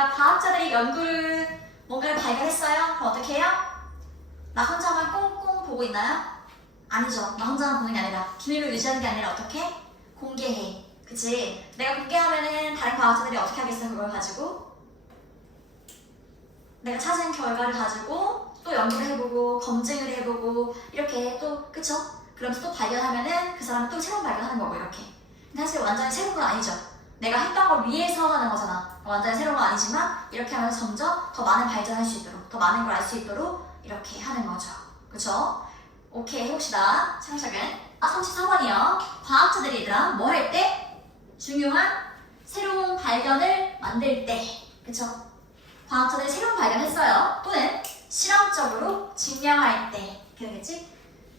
얘들아, 과학자들이 연구를 뭔가를 발견했어요? 그럼 어떻게 해요? 나 혼자만 꽁꽁 보고 있나요? 아니죠. 나 혼자만 보는 게 아니라 비밀로 유지하는 게 아니라 어떻게? 공개해. 그치? 내가 공개하면은 다른 과학자들이 어떻게 하겠어? 그걸 가지고 내가 찾은 결과를 가지고 또 연구를 해보고 검증을 해보고 이렇게 또 그쵸? 그러면서 또 발견하면은 그 사람은 또 새로운 발견하는 거고 이렇게. 근데 사실 완전히 새로운 건 아니죠. 내가 했던 걸 위해서 하는 거잖아. 완전히 새로운 건 아니지만 이렇게 하면서 점점 더 많은 발전할 수 있도록 더 많은 걸 알 수 있도록 이렇게 하는 거죠. 그쵸? 오케이 해봅시다. 차근차근. 34번이요. 과학자들이 얘들아 뭐 할 때? 중요한 새로운 발견을 만들 때. 그쵸? 과학자들이 새로운 발견했어요. 또는 실험적으로 증명할 때. 그러겠지?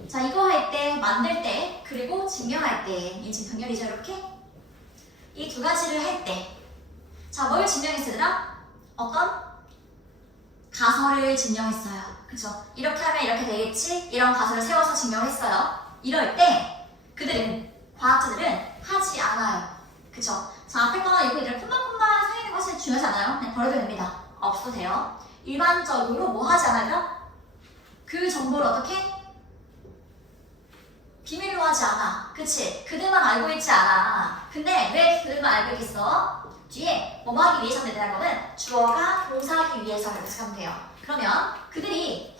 자, 이거 할 때, 만들 때, 그리고 증명할 때. 이 지금 병렬이죠, 이렇게? 이 두 가지를 할 때. 자, 뭘 증명했어요, 얘들아? 어떤? 가설을 증명했어요. 그쵸? 이렇게 하면 이렇게 되겠지? 이런 가설을 세워서 증명을 했어요. 이럴 때, 그들은, 과학자들은 하지 않아요. 그쵸? 자, 앞에 거나 이거 얘들 콤마콤마 서 있는 것이 중요하지 않아요. 그냥 버려도 됩니다. 없어도 돼요. 일반적으로 뭐 하지 않아요? 그 정보를 어떻게? 비밀로 하지 않아. 그치? 그들만 알고 있지 않아. 근데 왜 그들만 알고 있겠어? 뒤에 뭐뭐 하기 위해서 된다는 거는 주어가 동사하기 위해서 이렇게 하면 돼요. 그러면 그들이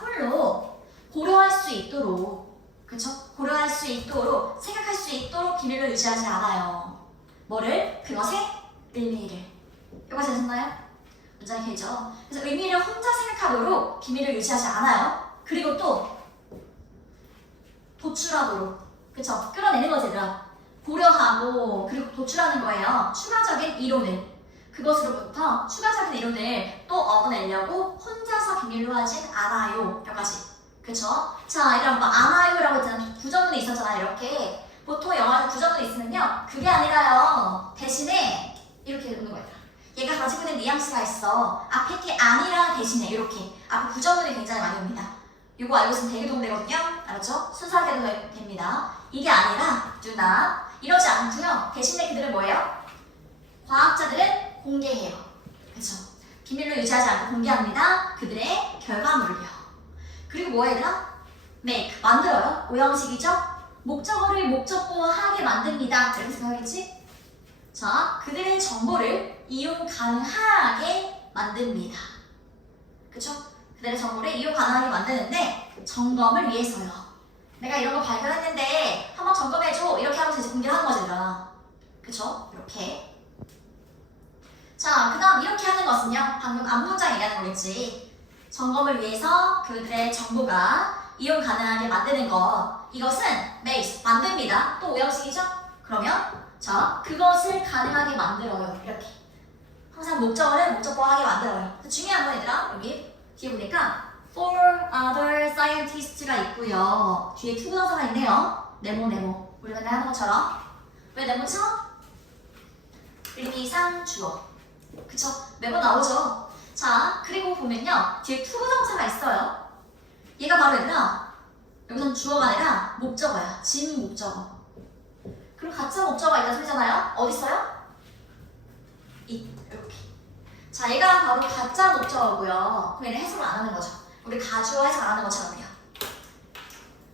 홀로 고려할 수 있도록, 그쵸? 고려할 수 있도록, 생각할 수 있도록 비밀을 유지하지 않아요. 뭐를? 그것의 의미를. 여기까지 되셨나요? 문장이 길죠? 그래서 의미를 혼자 생각하도록 비밀을 유지하지 않아요. 그리고 또 도출하도록, 그쵸? 끌어내는 거지, 얘들아. 고려하고, 그리고 도출하는 거예요. 추가적인 이론을. 그것으로부터 추가적인 이론을 또 얻어내려고 혼자서 비밀로 하진 않아요. 여기까지. 그쵸? 자, 이런 거 않아요라고 했잖아. 부정문이 있었잖아, 이렇게. 보통 영어에서 부정문이 있으면요. 그게 아니라요. 대신에 이렇게 놓는 거예요. 얘가 가지고 있는 뉘앙스가 있어. 앞에 게 아니라 대신에 이렇게. 앞에 부정문이 굉장히 많이 옵니다. 이거 알고 있으면 되게 도움되거든요. 알았죠? 순수하게 해도 됩니다. 이게 아니라 do not 이러지 않고요. 대신에 그들은 뭐예요? 과학자들은 공개해요. 그쵸? 비밀로 유지하지 않고 공개합니다. 그들의 결과물을요. 그리고 뭐 얘들아? make 만들어요. 오형식이죠? 목적어를 목적보하게 만듭니다. 이렇게 생각하겠지? 자, 그들의 정보를 이용 가능하게 만듭니다. 그쵸? 그들의 정보를 이용 가능하게 만드는데 점검을 위해서요. 내가 이런 거 발견했는데 한번 점검해줘. 이렇게 하면서 이제 공개를 하는 거잖아. 그쵸? 이렇게. 자, 그 다음 이렇게 하는 것은요. 방금 앞문장 얘기하는 거겠지. 점검을 위해서 그들의 정보가 이용 가능하게 만드는 것. 이것은 make, 만듭니다. 또 오형식이죠? 그러면 자, 그것을 가능하게 만들어요. 이렇게. 항상 목적어를 목적보하게 만들어요. 중요한 건 얘들아. 여기 뒤에 보니까 for other scientists가 있고요. 뒤에 투부정사가 있네요. 네모. 우리 맨날 하는 것처럼. 왜 네모죠? 의미상 주어. 그쵸? 매번 나오죠? 자, 그리고 보면요. 뒤에 투부정사가 있어요. 얘가 바로 얘들아. 여기선 주어가 아니라 목적어야. 진 목적어. 그리고 가짜 목적어가 있다는 소리잖아요. 어디 있어요? 이렇게. 자, 얘가 바로 가짜 목적어고요. 그럼 얘는 해석을 안 하는 거죠. 우리 가주어 해석 안 하는 것처럼요.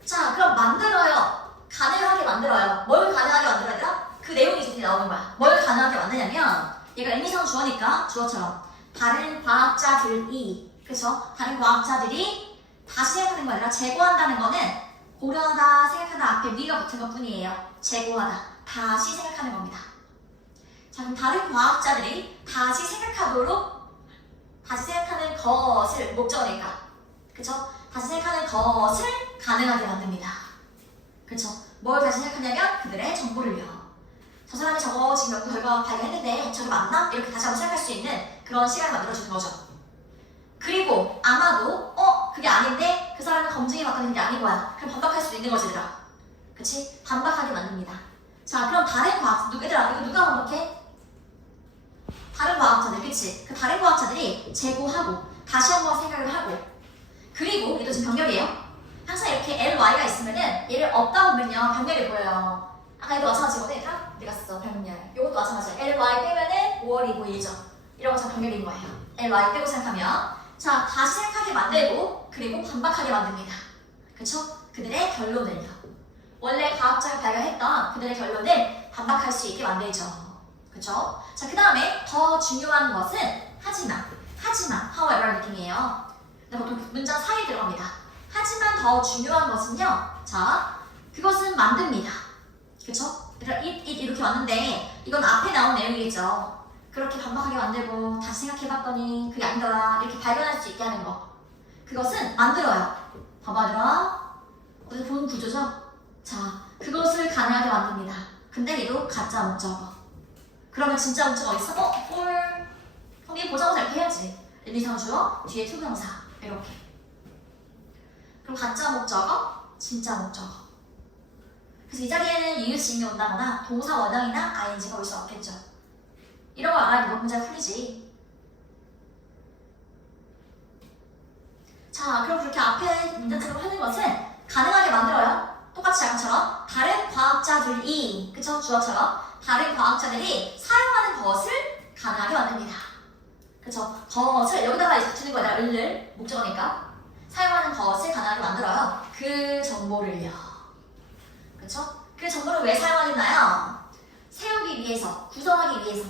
자, 그럼 만들어요. 가능하게 만들어요. 뭘 가능하게 만들어야 되나? 그 내용이 이제 나오는 거야. 뭘 가능하게 만드냐면 얘가 의미상 주어니까 주어처럼 다른 과학자들이, 그쵸? 다른 과학자들이 다시 생각하는 거 아니라 재고한다는 거는 고려하다, 생각하다 앞에 위가 붙은 것 뿐이에요. 재고하다, 다시 생각하는 겁니다. 자, 그럼 다른 과학자들이 다시 생각하도록, 다시 생각하는 것을 목적어니까, 그쵸? 다시 생각하는 것을 가능하게 만듭니다. 그쵸? 뭘 다시 생각하냐면 그들의 정보를요. 저 사람이 저거 지금 연구 결과 발견했는데 저게 맞나? 이렇게 다시 한번 생각할 수 있는 그런 시간을 만들어주는 거죠. 그리고 아마도 그게 아닌데 그 사람은 검증해 봤더니 그게 아닌 거야. 그럼 반박할 수도 있는 거지, 얘들아. 그치? 반박하게 만듭니다. 자, 그럼 다른 과학자, 얘들아, 이거 누가 반박해? 다른 과학자들, 그치? 그 다른 과학자들이 재고하고 다시 한번 생각을 하고, 그리고 얘도 지금 병렬이에요. 항상 이렇게 ly가 있으면은 얘를 없다 보면요 병렬이 보여요. 아까 얘도 마찬가지거든, 얘들아? 어디 갔어, 병렬. 이것도 마찬가지야. ly 빼면은 5월 25일이죠. 이런 것처럼 병렬인 거예요. ly 빼고 생각하면 자 다시 생각하게 만들고 그리고 반박하게 만듭니다. 그쵸? 그들의 결론을요. 원래 과학자가 발견했던 그들의 결론을 반박할 수 있게 만들죠. 그쵸? 자, 그 다음에 더 중요한 것은 하지만, however 느낌이에요. 근데 보통 문장 사이에 들어갑니다. 하지만 더 중요한 것은요. 자, 그것은 만듭니다. 그쵸? 그러니까 it 이렇게 왔는데 이건 앞에 나온 내용이겠죠. 그렇게 반박하게 만들고 다시 생각해봤더니 그게 아니더라 이렇게 발견할 수 있게 하는 거. 그것은 만들어요. 봐봐 얘들아. 어디서 본 구조죠? 자, 그것을 가능하게 만듭니다. 근데 얘도 가짜 목적어. 그러면 진짜 목적어 어딨어? 헐. 그럼 얘 보자마자 이렇게 해야지. 1, 2, 3 주어, 뒤에 투명사. 이렇게. 그럼 가짜 목적어, 진짜 목적어. 그래서 이 자리에는 이유식이 온다거나 동사 원형이나 ing가 올 수 없겠죠. 이런 거 알아야 이번 문제가 풀리지. 자, 그럼 그렇게 앞에 문제처럼 하는 것은 가능하게 만들어요. 똑같이 아까처럼 다른 과학자들이, 그쵸? 주어처럼 다른 과학자들이 사용하는 것을 가능하게 만듭니다. 그쵸? 것을 여기다가 붙이는 거야. 을을 목적어니까 사용하는 것을 가능하게 만들어요. 그 정보를요. 그쵸? 그 정보를 왜 사용하겠나요? 세우기 위해서, 구성하기 위해서.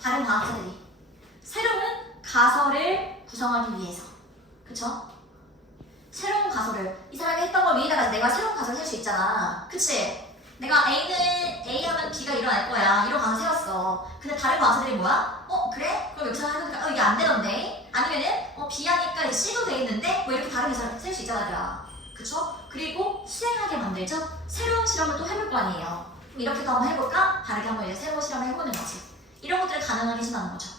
다른 과학자들이 새로운 가설을 구성하기 위해서. 그쵸? 새로운 가설을 이 사람이 했던 걸 위에다가 내가 새로운 가설을 셀 수 있잖아. 그치? 내가 A 하면 B가 일어날 거야. 이런 가설 세웠어. 근데 다른 과학자들이 뭐야? 그래? 그럼 여기서 해보니까 이게 안 되던데? 아니면은 B 하니까 이제 C도 되겠는데? 뭐 이렇게 다른 가설을 셀 수 있잖아. 얘들아. 그쵸? 그리고 수행하게 만들죠? 새로운 실험을 또 해볼 거 아니에요. 그럼 이렇게도 한번 해볼까? 다르게 한번 이제 새로운 실험을 해보는 거지. 이런 것들을 가능하게 해준다는 거죠.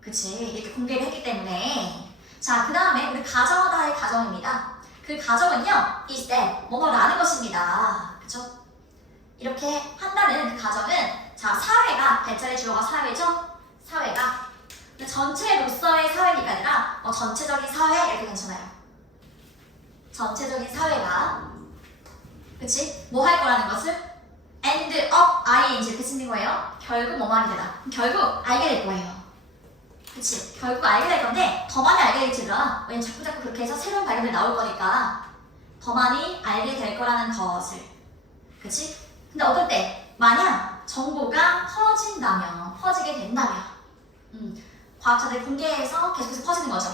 그치? 이렇게 공개를 했기 때문에. 자, 그 다음에 우리 가정하다의 가정입니다. 그 가정은요, is that, 뭐뭐라는 것입니다. 그쵸? 이렇게 한다는 그 가정은, 자, 사회가, 대자리 주어가 사회죠? 사회가. 근데 전체로서의 사회가 아니라, 전체적인 사회, 이렇게 괜찮아요. 전체적인 사회가, 그치? 뭐 할 거라는 것을, end up, ing, 이렇게 쓰는 거예요. 결국 뭐뭐 하게 되다. 결국 알게 될 거예요. 그치? 결국 알게 될 건데 더 많이 알게 될지라. 왜냐면 자꾸 그렇게 해서 새로운 발견이 나올 거니까 더 많이 알게 될 거라는 것을. 그치? 근데 어떨 때 만약 정보가 퍼지게 된다면 과학자들이 공개해서 계속해서 퍼지는 거죠.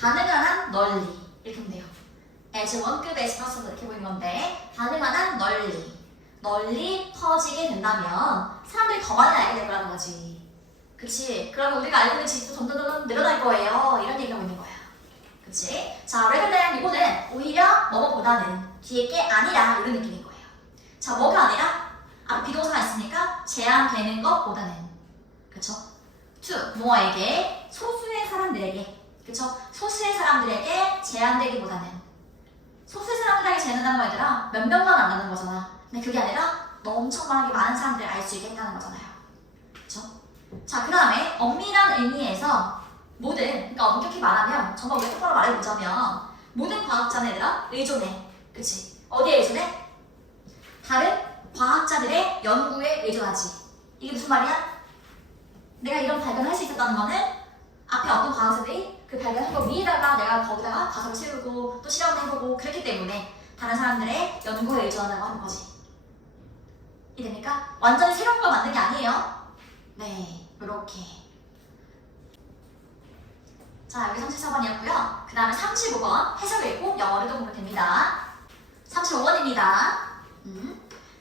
가능한 한 널리 이렇게 하면 돼요. as 원급의 possible 이렇게 보이는 건데 가능한 한 널리 퍼지게 된다면 사람들이 더 많이 알게 될 거라는 거지. 그치? 그러면 우리가 알고 있는 지식도 점점 늘어날 거예요. 이런 얘기가 있는 거야. 그치? 자, rather than 이거는 오히려 뭐뭐보다는 뒤에 게 아니라 이런 느낌인 거예요. 자, 뭐가 아니라? 앞에 비동사가 있으니까 제한되는 것보다는. 그쵸? to, 뭐에게? 소수의 사람들에게. 그쵸? 소수의 사람들에게 제한되기보다는. 소수의 사람들에게 제한된다는 거 얘들아 몇 명만 안 하는 거잖아. 근데 그게 아니라 엄청 많은 사람들을 알 수 있게 했다는 거잖아요. 그쵸? 자, 그 다음에 엄밀한 의미에서 모든, 그러니까 엄격히 말하면 정말 우리가 똑바로 말해보자면 모든 과학자는 얘들아 의존해. 그치? 어디에 의존해? 다른 과학자들의 연구에 의존하지. 이게 무슨 말이야? 내가 이런 발견을 할 수 있었다는 거는 앞에 어떤 과학자들이 그 발견한 거 위에다가 내가 거기다가 가설을 세우고 또 실험을 해보고 그랬기 때문에 다른 사람들의 연구에 의존한다고 하는 거지. 이해됩니까? 완전히 새로운 걸 만든 게 아니에요. 네, 이렇게. 자, 여기 34번이었고요. 그 다음에 35번 해석 읽고 영어를 또 보면 됩니다. 35번입니다.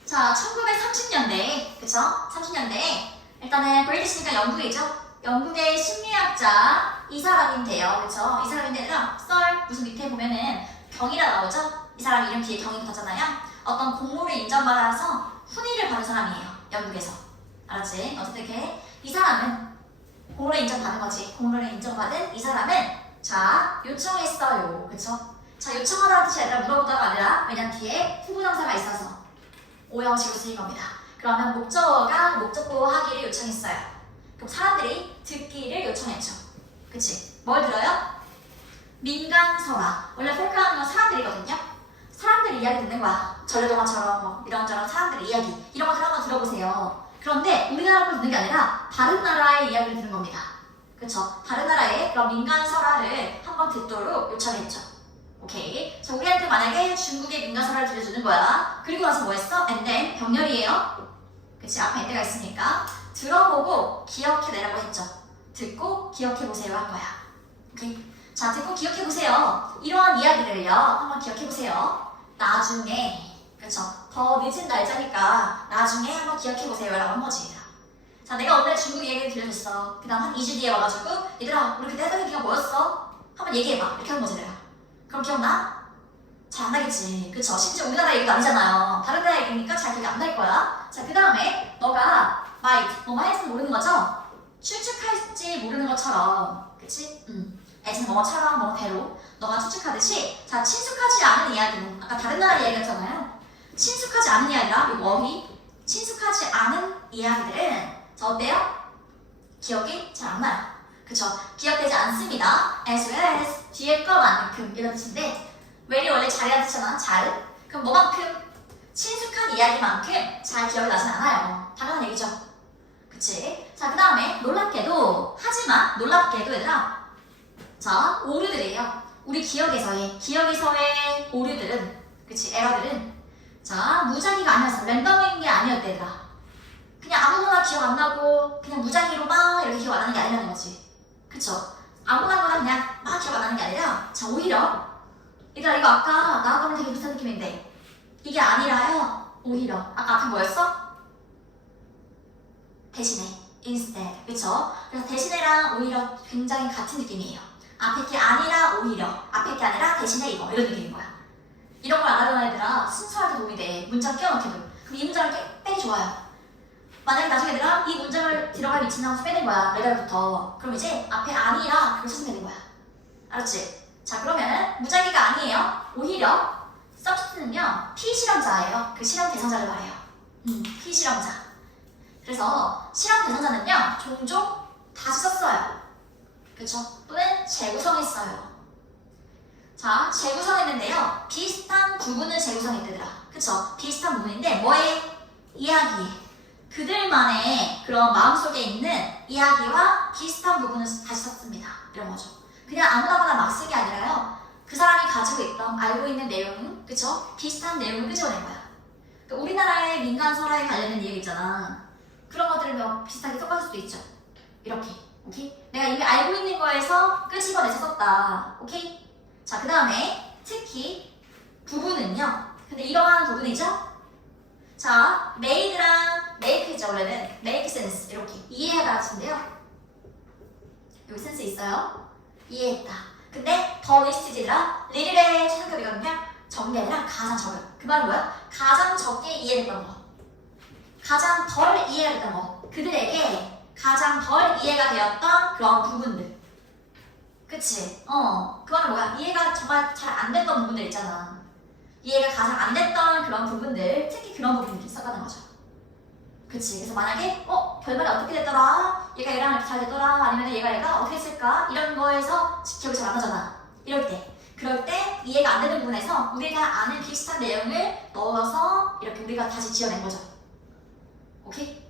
자, 1930년대, 그쵸? 30년대 일단은 브리티시니까 영국이죠. 영국의 심리학자 이 사람인데요, 그쵸? 이 사람인데 썰 무슨 밑에 보면은 경이라 나오죠? 이 사람 이름 뒤에 경이 붙었잖아요. 어떤 공로를 인정받아서 훈위를 받은 사람이에요, 영국에서. 알았지? 어쨌든 이렇게 이 사람은 공로를 인정받은 거지. 공로를 인정받은 이 사람은 자 요청했어요. 그쵸? 자 요청하다는 뜻이 아니라 물어보다가 아니라 왜냐면 뒤에 후보정사가 있어서 오형식으로 쓰인 겁니다. 그러면 목적어가 목적보 하기를 요청했어요. 그럼 사람들이 듣기를 요청했죠. 그치? 뭘 들어요? 민간설화. 원래 폴크하는 건 사람들이거든요. 사람들 이야기 듣는 거야. 전래동화처럼 뭐 이런저런 사람들 이야기 이런 것들 한번 들어보세요. 그런데 우리나라 걸 듣는 게 아니라 다른 나라의 이야기를 듣는 겁니다. 그쵸? 다른 나라의 그런 민간 설화를 한번 듣도록 요청했죠. 오케이. 자, 우리한테 만약에 중국의 민간 설화를 들려주는 거야. 그리고 나서 뭐 했어? And then 병렬이에요. 그치? 앞에 end가 있으니까 들어보고 기억해내라고 했죠. 듣고 기억해보세요 한 거야. 오케이. 자, 듣고 기억해보세요. 이러한 이야기를요. 한번 기억해보세요. 나중에 그쵸? 더 늦은 날짜니까 나중에 한번 기억해보세요 라고 한 거지. 자, 내가 오늘 중국 얘기를 들려줬어. 그 다음 한 2주 뒤에 와가지고 얘들아 우리 그때 했던 얘기가 뭐였어? 한번 얘기해봐. 이렇게 하는 거지 내가. 그럼 기억나? 잘 안 나겠지. 그쵸? 심지어 우리나라 얘기도 아니잖아요. 다른 나라 얘기니까 잘 기억이 안 날 거야. 자, 그 다음에 너가 might, 뭐 might은 모르는 거죠? 추측할지 모르는 것처럼 그치? 애는 뭐뭐처럼 뭐대로 너가 추측하듯이 자, 친숙하지 않은 이야기는 아까 다른 나라 이야기였잖아요. 친숙하지 않은 이야기라 이 워희 친숙하지 않은 이야기들은 자, 어때요? 기억이 잘 안 나요. 그쵸? 기억되지 않습니다. as well as 뒤에 거만큼 이런 뜻인데 well이 원래 잘이라는 뜻이잖아. 잘. 그럼 뭐만큼? 친숙한 이야기만큼 잘 기억이 나진 않아요. 당연한 얘기죠. 그치? 자, 그 다음에 놀랍게도 하지만 놀랍게도 얘들아 자, 오류들이에요. 우리 기억에서의 오류들은 그치? 에러들은 자, 무작위가 아니었어. 랜덤인 게 아니었대 얘들아. 그냥 아무거나 기억 안 나고 그냥 무작위로 막 이렇게 기억 안 나는 게 아니라는 거지. 그쵸? 아무거나 그냥 막 기억 안 나는 게 아니라 자, 오히려 얘들아 이거 아까 나하고는 되게 비슷한 느낌인데 이게 아니라요. 오히려 아까 앞에 뭐였어? 대신에 instead 그쵸? 그래서 대신에랑 오히려 굉장히 같은 느낌이에요. 앞에 게 아니라 오히려 앞에 게 아니라 대신에 이거 이런 느낌인 거야. 이런 걸 알아두는 애들아 순서할 때 도움이 돼. 문장 끼워넣기도. 그럼 이 문장을 빼기 좋아요. 만약에 나중에 얘들아 이 문장을 들어갈 위치 나와서 빼는 거야. 레벨부터. 그럼 이제 앞에 아니라 그걸 찾으면 되는 거야. 알았지? 자, 그러면은 무작위가 아니에요. 오히려 substitute는요 피실험자예요. 그 실험 대상자를 말해요. 피실험자. 그래서 실험 대상자는요 종종 다시 썼어요. 그쵸? 또는 재구성했어요. 자, 재구성했는데요 비슷한 부분을 재구성했더라. 그쵸? 비슷한 부분인데 뭐에? 이야기에 그들만의 그런 마음속에 있는 이야기와 비슷한 부분을 다시 썼습니다. 이런 거죠. 그냥 아무나거나 막 쓴 게 아니라요 그 사람이 가지고 있던 알고 있는 내용 그쵸? 비슷한 내용을 끄집어낸 거야. 그러니까 우리나라의 민간 설화에 관련된 이야기 있잖아. 그런 것들을 뭐 비슷하게 섞을 수도 있죠. 이렇게. 오케이? 내가 이미 알고 있는 거에서 끄집어내서 썼다. 오케이? 자, 그 다음에 특히 부분은요. 근데 이러한 부분이죠. 자, made랑 make죠. 원래는 make sense 이렇게 이해하다 같은데요. 여기 센스 있어요? 이해했다. 근데 더 리스트지라 리릴의 최상급이거든요. 적은 게 아니라 가장 적은. 그 말은 뭐야? 가장 적게 이해됐던 거. 가장 덜 이해했던 거. 그들에게 가장 덜 이해가 되었던 그런 부분들. 그치? 그 말은 뭐야? 이해가 정말 잘 안 됐던 부분들 있잖아. 이해가 가장 안 됐던 그런 부분들, 특히 그런 부분들이 써가는 거죠. 그치? 그래서 만약에 결말이 어떻게 됐더라? 얘가 얘랑 이렇게 잘 됐더라? 아니면 얘가 어떻게 했을까? 이런 거에서 기억이 잘 안 나잖아. 그럴 때 이해가 안 되는 부분에서 우리가 아는 비슷한 내용을 넣어서 이렇게 우리가 다시 지어낸 거죠. 오케이?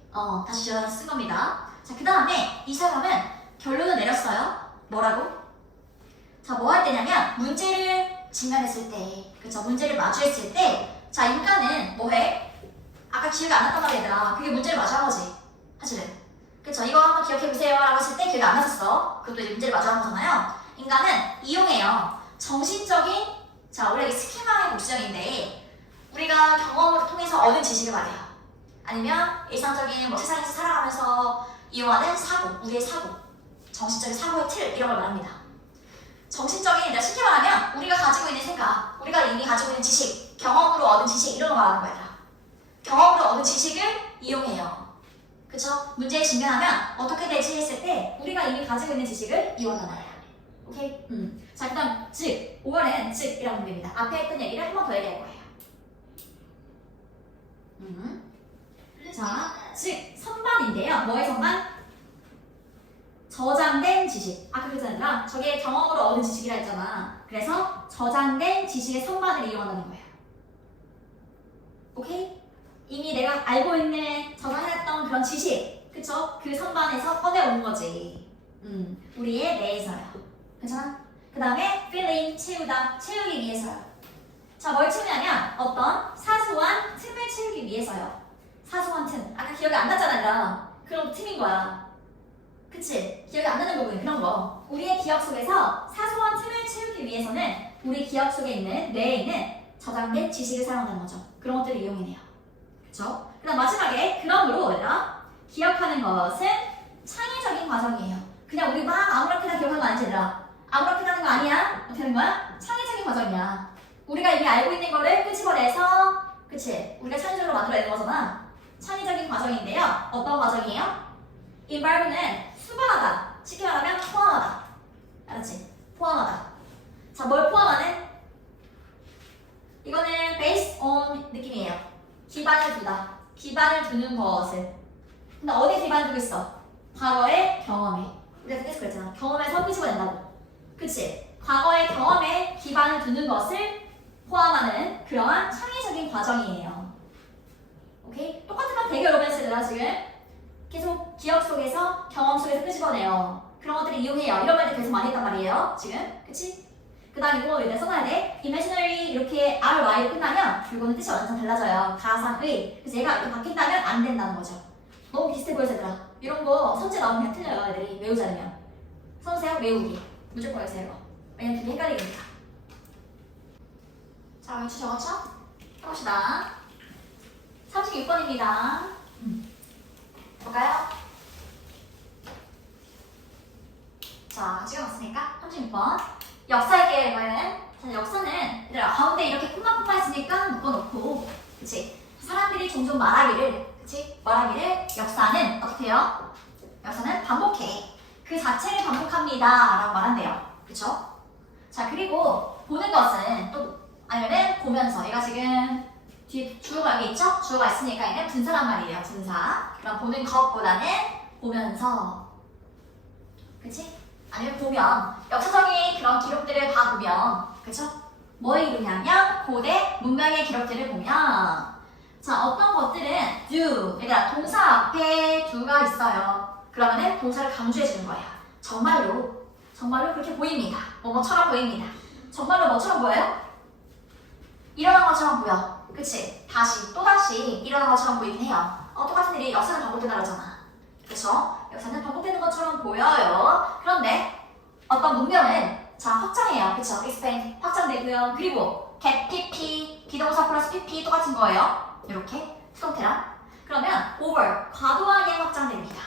다시 지어서 쓴 겁니다. 자, 그 다음에 이 사람은 결론을 내렸어요. 뭐라고? 자, 뭐 할 때냐면 문제를 직면했을 때, 그쵸? 문제를 마주했을 때, 자, 인간은 뭐 해? 아까 기억이 안 났단 말이야, 얘들아. 그게 문제를 마주한 거지. 사실은. 그쵸? 이거 한번 기억해보세요 라고 했을 때 기억이 안 났었어. 그것도 이제 문제를 마주한 거잖아요. 인간은 이용해요. 정신적인, 자, 원래 이 스키마의 복수형인데 우리가 경험을 통해서 얻은 지식을 말해요. 아니면 일상적인 뭐 세상에서 살아가면서 이용하는 사고, 우리의 사고, 정신적인 사고의 틀 이런 걸 말합니다. 정신적인, 쉽게 말하면 우리가 가지고 있는 생각, 우리가 이미 가지고 있는 지식, 경험으로 얻은 지식 이런 걸 말하는 거야. 경험으로 얻은 지식을 이용해요. 그쵸? 문제에 직면하면 어떻게 되지 했을 때 우리가 이미 가지고 있는 지식을 이용한단 말이야. 오케이? 자, 그 다음 즉, 5월엔 즉이라는 문제입니다. 앞에 했던 얘기를 한 번 더 얘기할 거예요. 자, 즉 선반인데요. 뭐의 선반? 저장된 지식. 아까 그랬잖아. 저게 경험으로 얻은 지식이라 했잖아. 그래서 저장된 지식의 선반을 이용한다는 거예요. 오케이? 이미 내가 알고 있는 저장해놨던 그런 지식, 그쵸? 그 선반에서 꺼내오는 거지. 우리의 뇌에서요. 괜찮아? 그 다음에 filling, 채우다, 채우기 위해서요. 자, 뭘 채우냐면 어떤 사소한 틈을 채우기 위해서요. 사소한 틈. 아까 기억이 안 났잖아, 얘들아. 그런 틈인 거야. 그치? 기억이 안 나는 부분, 그런 거. 우리의 기억 속에서 사소한 틈을 채우기 위해서는 우리 기억 속에 있는 뇌에 있는 저장된 지식을 사용하는 거죠. 그런 것들을 이용해내요. 그쵸? 그 다음 마지막에 그러므로 얘들아 기억하는 것은 창의적인 과정이에요. 그냥 우리 막 아무렇게나 기억하는 거 아니지 얘들아. 아무렇게나 하는 거 아니야. 어떻게 하는 거야? 창의적인 과정이야. 우리가 이미 알고 있는 거를 끄집어내서 그치? 우리가 창의적으로 만들어내는 거잖아. 창의적인 과정인데요. 어떤 과정이에요? involve는 수반하다. 쉽게 말하면 포함하다. 알았지? 포함하다. 자, 뭘 포함하는? 이거는 based on 느낌이에요. 기반을 두다. 기반을 두는 것을. 근데 어디에 기반을 두고 있어? 과거의 경험에. 우리가 계속 그랬잖아. 경험에서 끄집어낸다고. 그치? 과거의 경험에 기반을 두는 것을 포함하는 그러한 창의적인 과정이에요. 오케이? 똑같은 건 되게 로맨스들아 지금. 계속 기억 속에서, 경험 속에서 끄집어내요. 그런 것들을 이용해요. 이런 말들 계속 많이 했단 말이에요. 지금. 그치? 그 다음 이거 일단 써놔야 돼. imaginary 이렇게 RY로 끝나면 이거는 뜻이 완전 달라져요. 가상의. 그래서 얘가 이렇게 바뀐다면 안 된다는 거죠. 너무 비슷해 보여서 얘들아. 이런 거 선제 나오면 그냥 틀려요. 애들이 외우지 않으면. 선세요? 외우기. 무조건 외우세요 이거. 왜냐면 되게 헷갈리니까. 자, 외치 적었죠? 해봅시다. 36번입니다. 볼까요? 자, 찍어놨으니까 36번. 역사에게 이거는 역사는 얘들아 가운데 이렇게 콤마콤마 있으니까 묶어놓고 그치? 사람들이 종종 말하기를 그치? 말하기를 역사는 어떻게 해요? 역사는 반복해. 그 자체를 반복합니다 라고 말한대요. 그쵸? 자, 그리고 보는 것은 또 아니면은 보면서 얘가 지금 뒤에 주어가 여기 있죠? 주어가 있으니까 얘는 분사란 말이에요. 분사. 그럼 보는 것보다는 보면서 그치? 아니면 보면 역사적인 그런 기록들을 다 보면 그쵸? 뭐를 이루냐면 고대 문명의 기록들을 보면 자 어떤 것들은 do 얘들아 동사 앞에 do가 있어요. 그러면은 동사를 강조해 주는 거야. 정말로 그렇게 보입니다. 뭐처럼 보입니다. 정말로 뭐처럼 보여요? 일어난 것처럼 보여. 그치? 또다시 일어난 것처럼 보이긴 해요. 똑같은 일이 역사는 반복된다잖아. 그쵸? 역사는 반복되는 것처럼 보여요. 그런데 어떤 문명은 자 확장해요. 그쵸? expand 확장되고요. 그리고 get pp 비동사 플러스 pp 똑같은 거예요. 이렇게 수동태랑 그러면 over 과도하게 확장됩니다.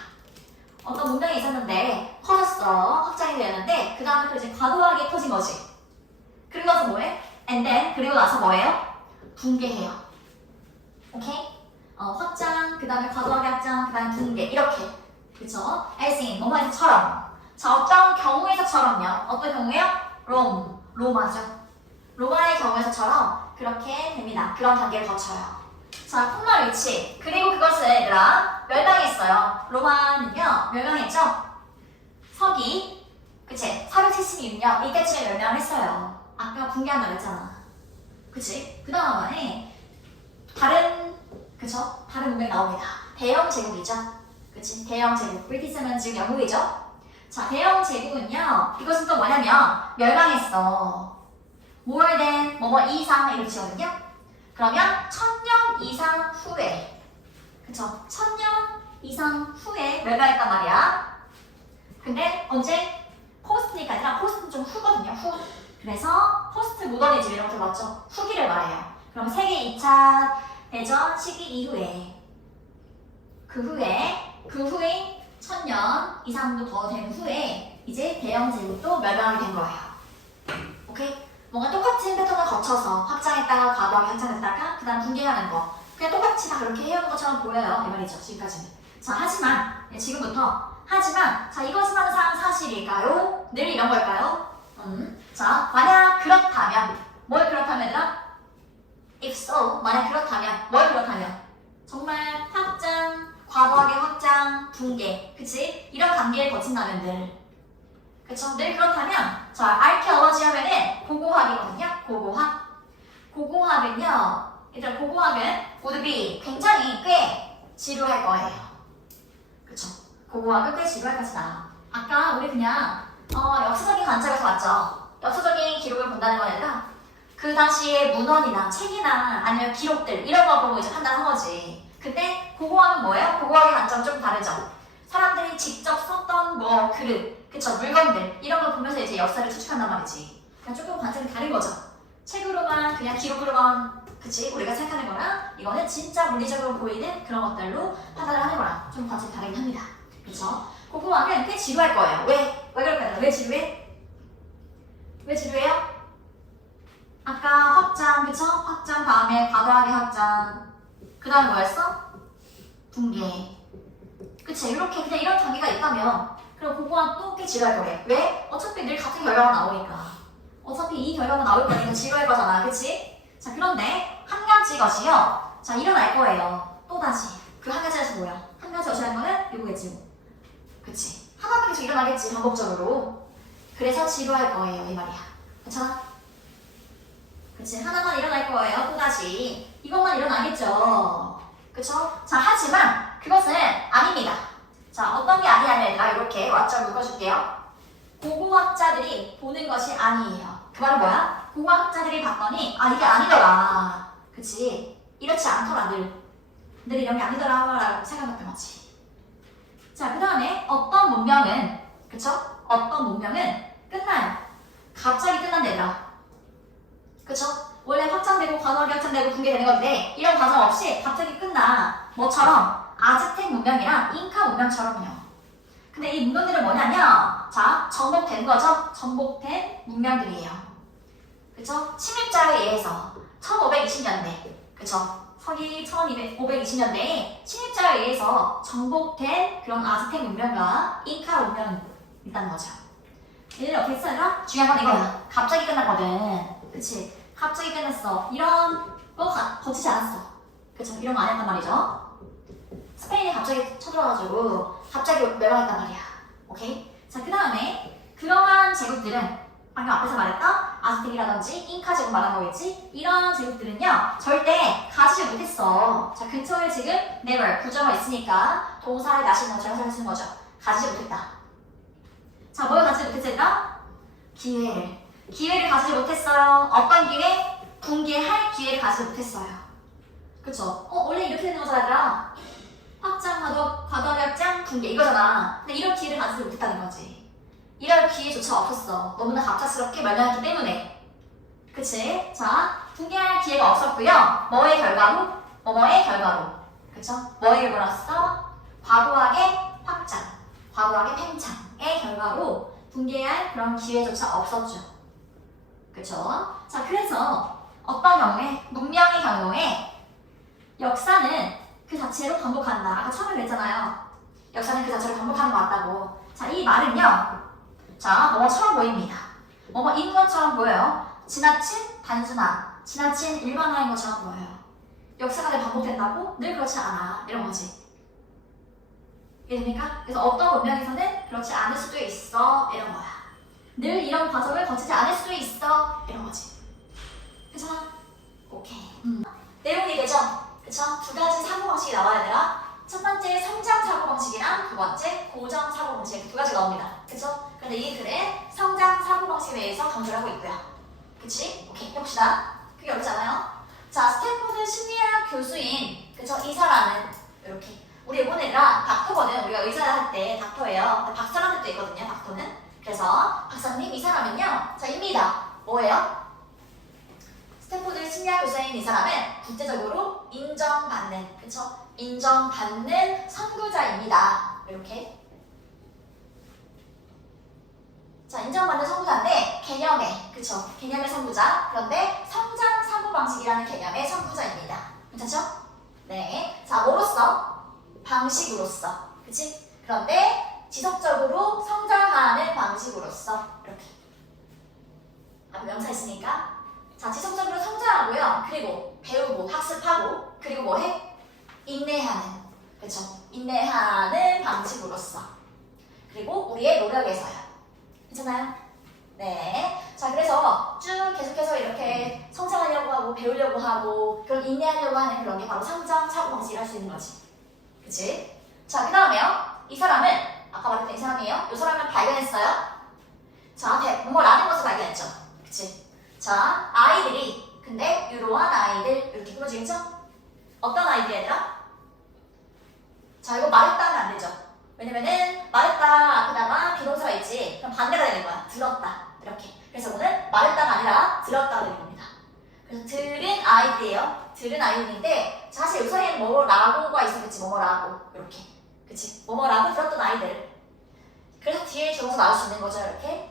어떤 문명이 있었는데 커졌어. 확장이 되었는데 그 다음에 또 이제 과도하게 커진 거지. 그리고 나서 뭐해? and then 그리고 나서 뭐예요? 붕괴해요. 오케이? 확장, 그 다음에 과도하게 확장, 그 다음에 붕괴 이렇게 그쵸? as in 뭐뭐에서처럼 자 어떤 경우에서처럼요. 어떤 경우에요? 로마죠. 로마의 경우에서처럼 그렇게 됩니다. 그런 단계를 거쳐요. 자 콤마 위치 그리고 그것을 얘들아 멸망했어요. 로마는요 멸망했죠? 서기 그치? 476년 이때쯤에 멸망을 했어요. 아까 붕괴한다고 했잖아. 그치? 그 다음에 다른 그쵸? 다른 문명이 나옵니다. 대영 제국이죠. 그치? 대영 제국. 브리티스는 지금 영국이죠. 자, 대영 제국은요. 이것은 또 뭐냐면 멸망했어. more than 뭐뭐 이상 이렇게 지거든요. 그러면 1000년 이상 후에 그쵸? 1000년 이상 후에 멸망했단 말이야. 근데 언제? 포스트니까 아니라 포스트는 좀 후거든요. 후. 그래서 포스트 모더니즘 이런 거 들어봤죠? 후기를 말해요. 그럼 세계 2차 대전 시기 이후에 그 후에 1000년 이상도 더 된 후에 이제 대영 제국도 멸망하게 된 거예요. 오케이? 뭔가 똑같은 패턴을 거쳐서 확장했다가 과도하게 확장했다가 그 다음 붕괴하는 거 그냥 똑같이 다 그렇게 해오는 것처럼 보여요. 이 말이죠. 지금까지는. 자 하지만 지금부터 자 이것은 항상 사실일까요? 늘 이런 걸까요? 자 만약 그렇다면 뭘 그렇다면 얘들아? if so 만약 그렇다면 뭘 그렇다면 정말 확장 과도하게 확장 붕괴 그치? 이런 단계를 거친다면 늘 그쵸? 늘 그렇다면 자 archaeology 하면은 고고학이거든요. 고고학은요 얘들아 고고학은 would be 굉장히 꽤 지루할 거예요. 그쵸? 고고학은 꽤 지루할 것이다. 아까 우리 그냥 역사적인 관점에서 봤죠. 역사적인 기록을 본다는 건 아니라 그 당시의 문헌이나 책이나 아니면 기록들 이런 거 보고 이제 판단한 거지. 근데 고고학은 뭐예요? 고고학의 관점은 좀 다르죠. 사람들이 직접 썼던 뭐 그릇, 그쵸? 물건들 이런 걸 보면서 이제 역사를 추측한단 말이지. 그냥 조금 관점이 다른 거죠. 책으로만 그냥 기록으로만 그치? 우리가 생각하는 거랑 이거는 진짜 물리적으로 보이는 그런 것들로 판단을 하는 거랑 좀 관점이 다르긴 합니다. 그쵸? 고고학은 꽤 지루할 거예요. 왜? 왜 그럴까요? 왜 지루해? 왜 지루해요? 아까 확장, 그쵸? 확장 다음에 과도하게 확장. 그 다음에 뭐였어? 붕괴. 그치? 이렇게 그냥 이런 단계가 있다면 그럼 고고학도 꽤 지루할 거예요. 왜? 어차피 늘 같은 결과가 나오니까. 어차피 이 결과가 나올 거니까 지루할 거잖아. 그치? 자, 그런데 한 가지 것이요. 자, 일어날 거예요. 또다시. 그 한 가지에서 뭐야? 한 가지 것이라는 거는 이거겠지. 그치? 하나는 계속 일어나겠지, 반복적으로. 그래서 지루할 거예요, 이 말이야. 괜찮아? 그치? 하나만 일어날 거예요, 또다시. 이것만 일어나겠죠. 그쵸? 자, 하지만 그것은 아닙니다. 자, 어떤 게 아니냐면 얘들아, 이렇게 왓자 묶어줄게요. 고고학자들이 보는 것이 아니에요. 그 말은 뭐야? 고고학자들이 봤더니 아 이게 아니더라. 그치? 이렇지 않더라 늘 이런 게 아니더라 라고 생각했던 거지. 자, 그 다음에 어떤 문명은 그쵸? 어떤 문명은 끝나요. 갑자기 끝난대더라. 그쵸? 원래 확장되고 과도하게 확장되고 붕괴되는 건데 이런 과정 없이 갑자기 끝나. 뭐처럼 아즈텍 문명이랑 잉카 문명처럼요. 근데 이 문명들은 뭐냐면 자, 정복된 거죠? 정복된 문명들이에요. 그쵸? 침입자에 의해서 1520년대 그쵸? 서기 1520년대에 침입자에 의해서 정복된 그런 아즈텍 문명과 잉카 문명이 있다는 거죠. 얘를 어떻게 써야 중요한 건 이거야. 갑자기 끝났거든. 그치? 갑자기 끝났어. 이런 거 거치지 않았어. 그쵸? 이런 거 안 했단 말이죠. 스페인이 갑자기 쳐들어와가지고 갑자기 멸망했단 말이야. 오케이? 자, 그 다음에 그러한 제국들은 방금 앞에서 말했던 아즈텍이라든지 잉카 제국 말한 거겠지? 이런 제국들은요 절대 가지지 못했어. 자, 근처에 지금 never 구조가 있으니까 동사의 나시는 정사를 쓰는 거죠. 가지지 못했다. 자, 뭘 가지지 못했을까? 기회를 가지지 못했어요. 어떤 기회? 붕괴할 기회를 가지지 못했어요. 그쵸? 원래 이렇게 되는 거잖아. 확장, 과도하게 확장, 붕괴 이거잖아. 근데 이런 기회를 가지지 못했다는 거지. 이럴 기회조차 없었어. 너무나 갑작스럽게 멸망했기 때문에. 그치? 자, 붕괴할 기회가 없었고요. 뭐의 결과로? 뭐뭐의 결과로. 그쵸? 뭐의 결과로서? 과도하게 확장, 과도하게 팽창의 결과로 붕괴할 그런 기회조차 없었죠. 그쵸? 자, 그래서 어떤 경우에, 문명의 경우에 역사는 그 자체로 반복한다. 아까 처음에 그랬잖아요. 역사는 그 자체로 반복하는 것 같다고. 자, 이 말은요. 자, 뭐뭐처럼 보입니다. 뭐뭐 있는 것처럼 보여요. 지나친 단순한, 지나친 일반화인 것처럼 보여요. 역사가 늘 반복된다고? 늘 그렇지 않아. 이런 거지. 이해됩니까? 그래서 어떤 문명에서는 그렇지 않을 수도 있어. 이런 거야. 늘 이런 과정을 거치지 않을 수도 있어. 이런 거지. 괜찮아? 오케이. 내용이 되죠? 그쵸? 두 가지 사고방식이 나와야 되라. 첫 번째 성장 사고방식이랑 두 번째 고정 사고방식 두 가지가 나옵니다. 그쵸? 그런데 이 글에 성장 사고방식에 대해서 강조를 하고 있고요. 그치? 오케이, 해봅시다. 그게 어렵지 않아요? 자, 스탠포드 심리학 교수인 그쵸? 이 사람은 이렇게 우리 이번에가 닥터거든. 우리가 의사를 할 때 닥터예요. 박사라는 뜻도 있거든요. 닥터는. 그래서 박사님 이 사람은요. 자, 입니다. 뭐예요? 스탠포드 심리학 교수인 이 사람은 국제적으로 인정받는, 그쵸? 인정받는 선구자입니다. 이렇게. 자, 인정받는 선구자인데 개념의, 그쵸? 개념의 선구자. 그런데 성장 사고방식이라는 개념의 선구자입니다. 괜찮죠? 네. 자, 뭐로써? 방식으로서. 그치? 그런데 지속적으로 성장하는 방식으로서. 이렇게. 앞에 명사 있으니까. 자, 지속적으로 성장하고요. 그리고 배우고 학습하고 그리고 뭐해? 인내하는. 그쵸? 인내하는 방식으로서. 그리고 우리의 노력에서요. 괜찮아요? 네. 자, 그래서 쭉 계속해서 이렇게 성장하려고 하고 배우려고 하고 그런 인내하려고 하는 그런 게 바로 성장 사고방식을 할 수 있는 거지. 그치? 자, 그 다음에요. 이 사람을 아까 말했던 이 사람이에요. 이 사람을 발견했어요. 자, 뭐라는 것을 발견했죠. 그치? 자, 아이들이 근데 이러한 아이들 이렇게 꾸며지겠죠? 어떤 아이들 얘들아? 자, 이거 말했다 하면 안 되죠. 왜냐면은 말했다 앞에다가 비동사가 있지. 그럼 반대가 되는 거야. 들었다. 이렇게. 그래서 오늘 말했다가 아니라 들었다가 되는 겁니다. 그래서 들은 아이들이에요. 들은 아이들인데 사실 이 사이에는 뭐라고가 있었겠지. 뭐뭐라고. 이렇게. 그치? 뭐뭐라고 들었던 아이들. 그래서 뒤에 주어서 나올 수 있는 거죠. 이렇게.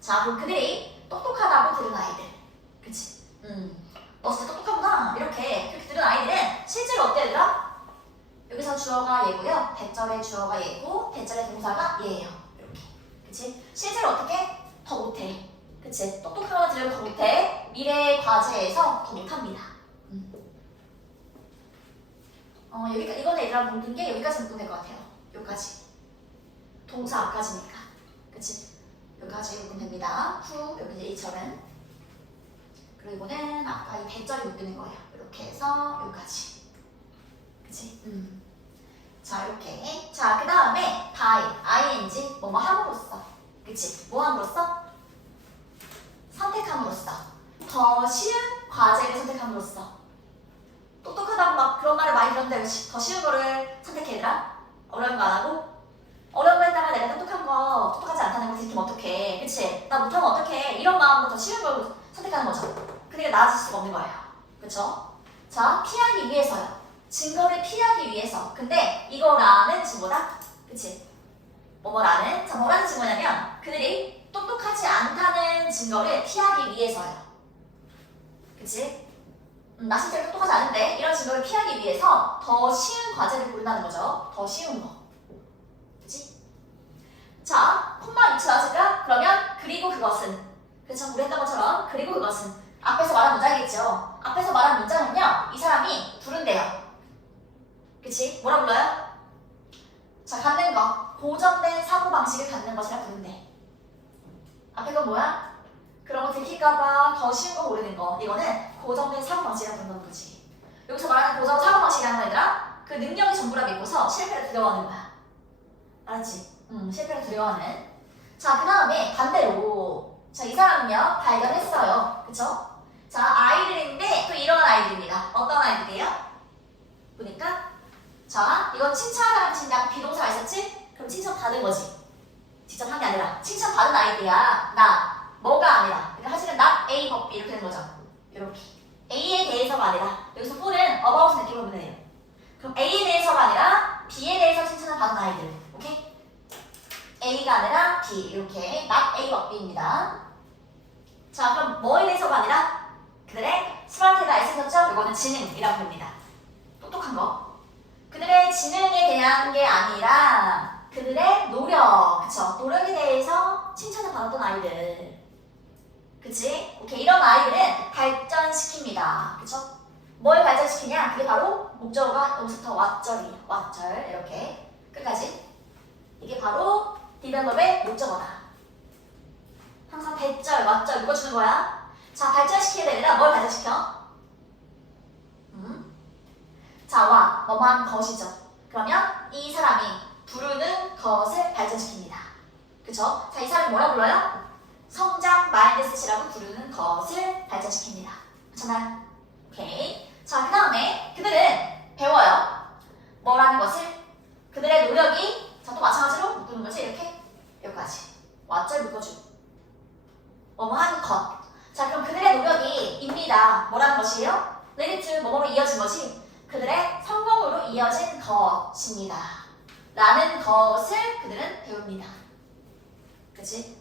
자, 그럼 그들이 똑똑하다고 들은 아이들. 그치? 너 진짜 똑똑하구나. 이렇게 그렇게 들은 아이들은 실제로 어때 얘들아? 여기서 주어가 얘고요. 대절의 주어가 얘고 대절의 동사가 얘예요. 이렇게. 그치? 실제로 어떻게? 더 못해. 그치? 똑똑한 거 들으면 더 못해. 미래 과제에서 더 못합니다. 여기까지, 이거는 얘들아 묶는 게 여기까지 묶으면 될 것 같아요. 여기까지. 동사 앞까지니까. 그치? 여기까지 묶으면 됩니다. 후, 여기 이제 이철은. 그리고 이거는 아까 이 대절이 묶이는 거예요. 이렇게 해서 여기까지. 그치? 자, 이렇게. 자, 그 다음에 by, ing, 뭐뭐 함으로써. 그치? 뭐 함으로써? 선택함으로써. 더 쉬운 과제를 선택함으로써. 똑똑하다고 막 그런 말을 많이 들었는데 더 쉬운 거를 선택해 얘들아? 어려운 거 안 하고? 어려운 거 했다가 내가 똑똑하지 않다는 걸 들키면 어떡해. 그치? 나 못하면 어떡해. 이런 마음으로 더 쉬운 걸 선택하는 거죠. 그러니까 나아질 수가 없는 거예요. 그쵸? 자, 피하기 위해서요. 증거를 피하기 위해서. 근데 이거라는 증거다? 그치? 뭐뭐라는? 자, 뭐라는 증거냐면 그들이 똑똑하지 않다는 증거를 피하기 위해서요. 그치? 나 실제로 똑똑하지 않은데 이런 증거를 피하기 위해서 더 쉬운 과제를 고른다는 거죠. 더 쉬운 거. 그치? 자, 콤마 위치 나왔을까? 그러면 그리고 그것은. 그쵸? 우리 했던 것처럼 그리고 그것은. 앞에서 말한 문장이겠죠. 앞에서 말한 문장은요. 이 사람이 부른대요. 그치? 뭐라 불러요? 자, 갖는 거. 고정된 사고방식을 갖는 것이라 부른대. 앞에 건 뭐야? 그런 거 들킬까봐 더 쉬운 거 고르는 거. 이거는 고정된 사고방식이라 부르는 거지. 여기서 말하는 고정 사고방식이라는 건 얘들아, 그 능력이 전부라 믿고서 실패를 두려워하는 거야. 알았지? 실패를 두려워하는. 자, 그 다음에 반대로. 자, 이 사람은요, 발견했어요. 그쵸? 자, 아이들인데 또 이런 아이들입니다. 어떤 아이들이에요? 보니까 자, 이건 칭찬하다는 뜻인데 아까 비동사가 있었지? 그럼 칭찬받은 거지. 직접 한 게 아니라 칭찬받은 아이들이야. 나, 뭐가 아니라. 그러니까 사실은 not A but B 이렇게 되는 거죠. 이렇게. A에 대해서가 아니라 여기서 B는 about 느낌으로 보면 돼요. 그럼 A에 대해서가 아니라 B에 대해서 칭찬을 받은 아이들. 오케이? A가 아니라 B 이렇게 not A but B입니다. 자, 그럼 뭐에 대해서가 아니라 그들의 스마트가 있었죠? 이거는 지능이라고 합니다. 똑똑한 거. 그들의 지능에 대한 게 아니라 그들의 노력, 그쵸? 노력에 대해서 칭찬을 받았던 아이들. 그치? 오케이, 이런 아이들은 발전시킵니다. 그쵸? 뭘 발전시키냐? 그게 바로 목적어가 여기서부터 왓절이에요. 왓절, 이렇게. 끝까지. 이게 바로 디벨롭의 목적어다. 항상 대절, 왓절 묶어주는 거야. 자, 발전시키게 되면 뭘 발전시켜? 자, 와, 뭐뭐한 것이죠. 그러면 이 사람이 부르는 것을 발전시킵니다. 그쵸? 자, 이 사람이 뭐라 불러요? 성장 마인드셋이라고 부르는 것을 발전시킵니다. 그렇잖아요? 오케이. 자, 그 다음에 그들은 배워요. 뭐라는 것을? 그들의 노력이, 자, 또 마찬가지로 묶는 거지, 이렇게. 여기까지. 왓절 묶어주고. 뭐뭐한 것. 자, 그럼 그들의 노력이 입니다. 뭐라는 것이에요? lead to 뭐뭐로 이어진 거지? 그들의 성공으로 이어진 것입니다. 라는 것을 그들은 배웁니다. 그치?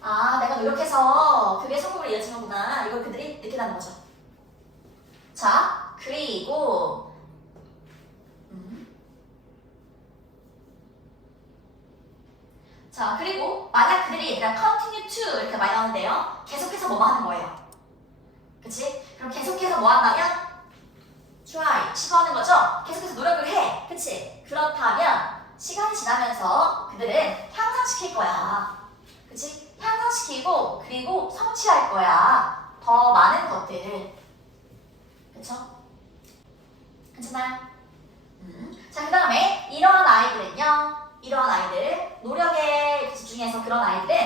아, 내가 노력해서 그게 성공으로 이어진 거구나. 이걸 그들이 느끼다는 거죠. 자, 그리고 자, 그리고 만약 그들이 얘들아 continue to 이렇게 많이 나오는데요. 계속해서 뭐 하는 거예요? 그치? 그럼 계속해서 뭐 한다면? try, 시도하는 거죠? 계속해서 노력을 해. 그치? 그렇다면 시간이 지나면서 그들은 향상시킬 거야. 향상시키고 그리고 성취할 거야. 더 많은 것들을. 그쵸? 괜찮아요? 자, 그 다음에 이러한 아이들은요. 이러한 아이들, 노력에 집중해서 그런 아이들은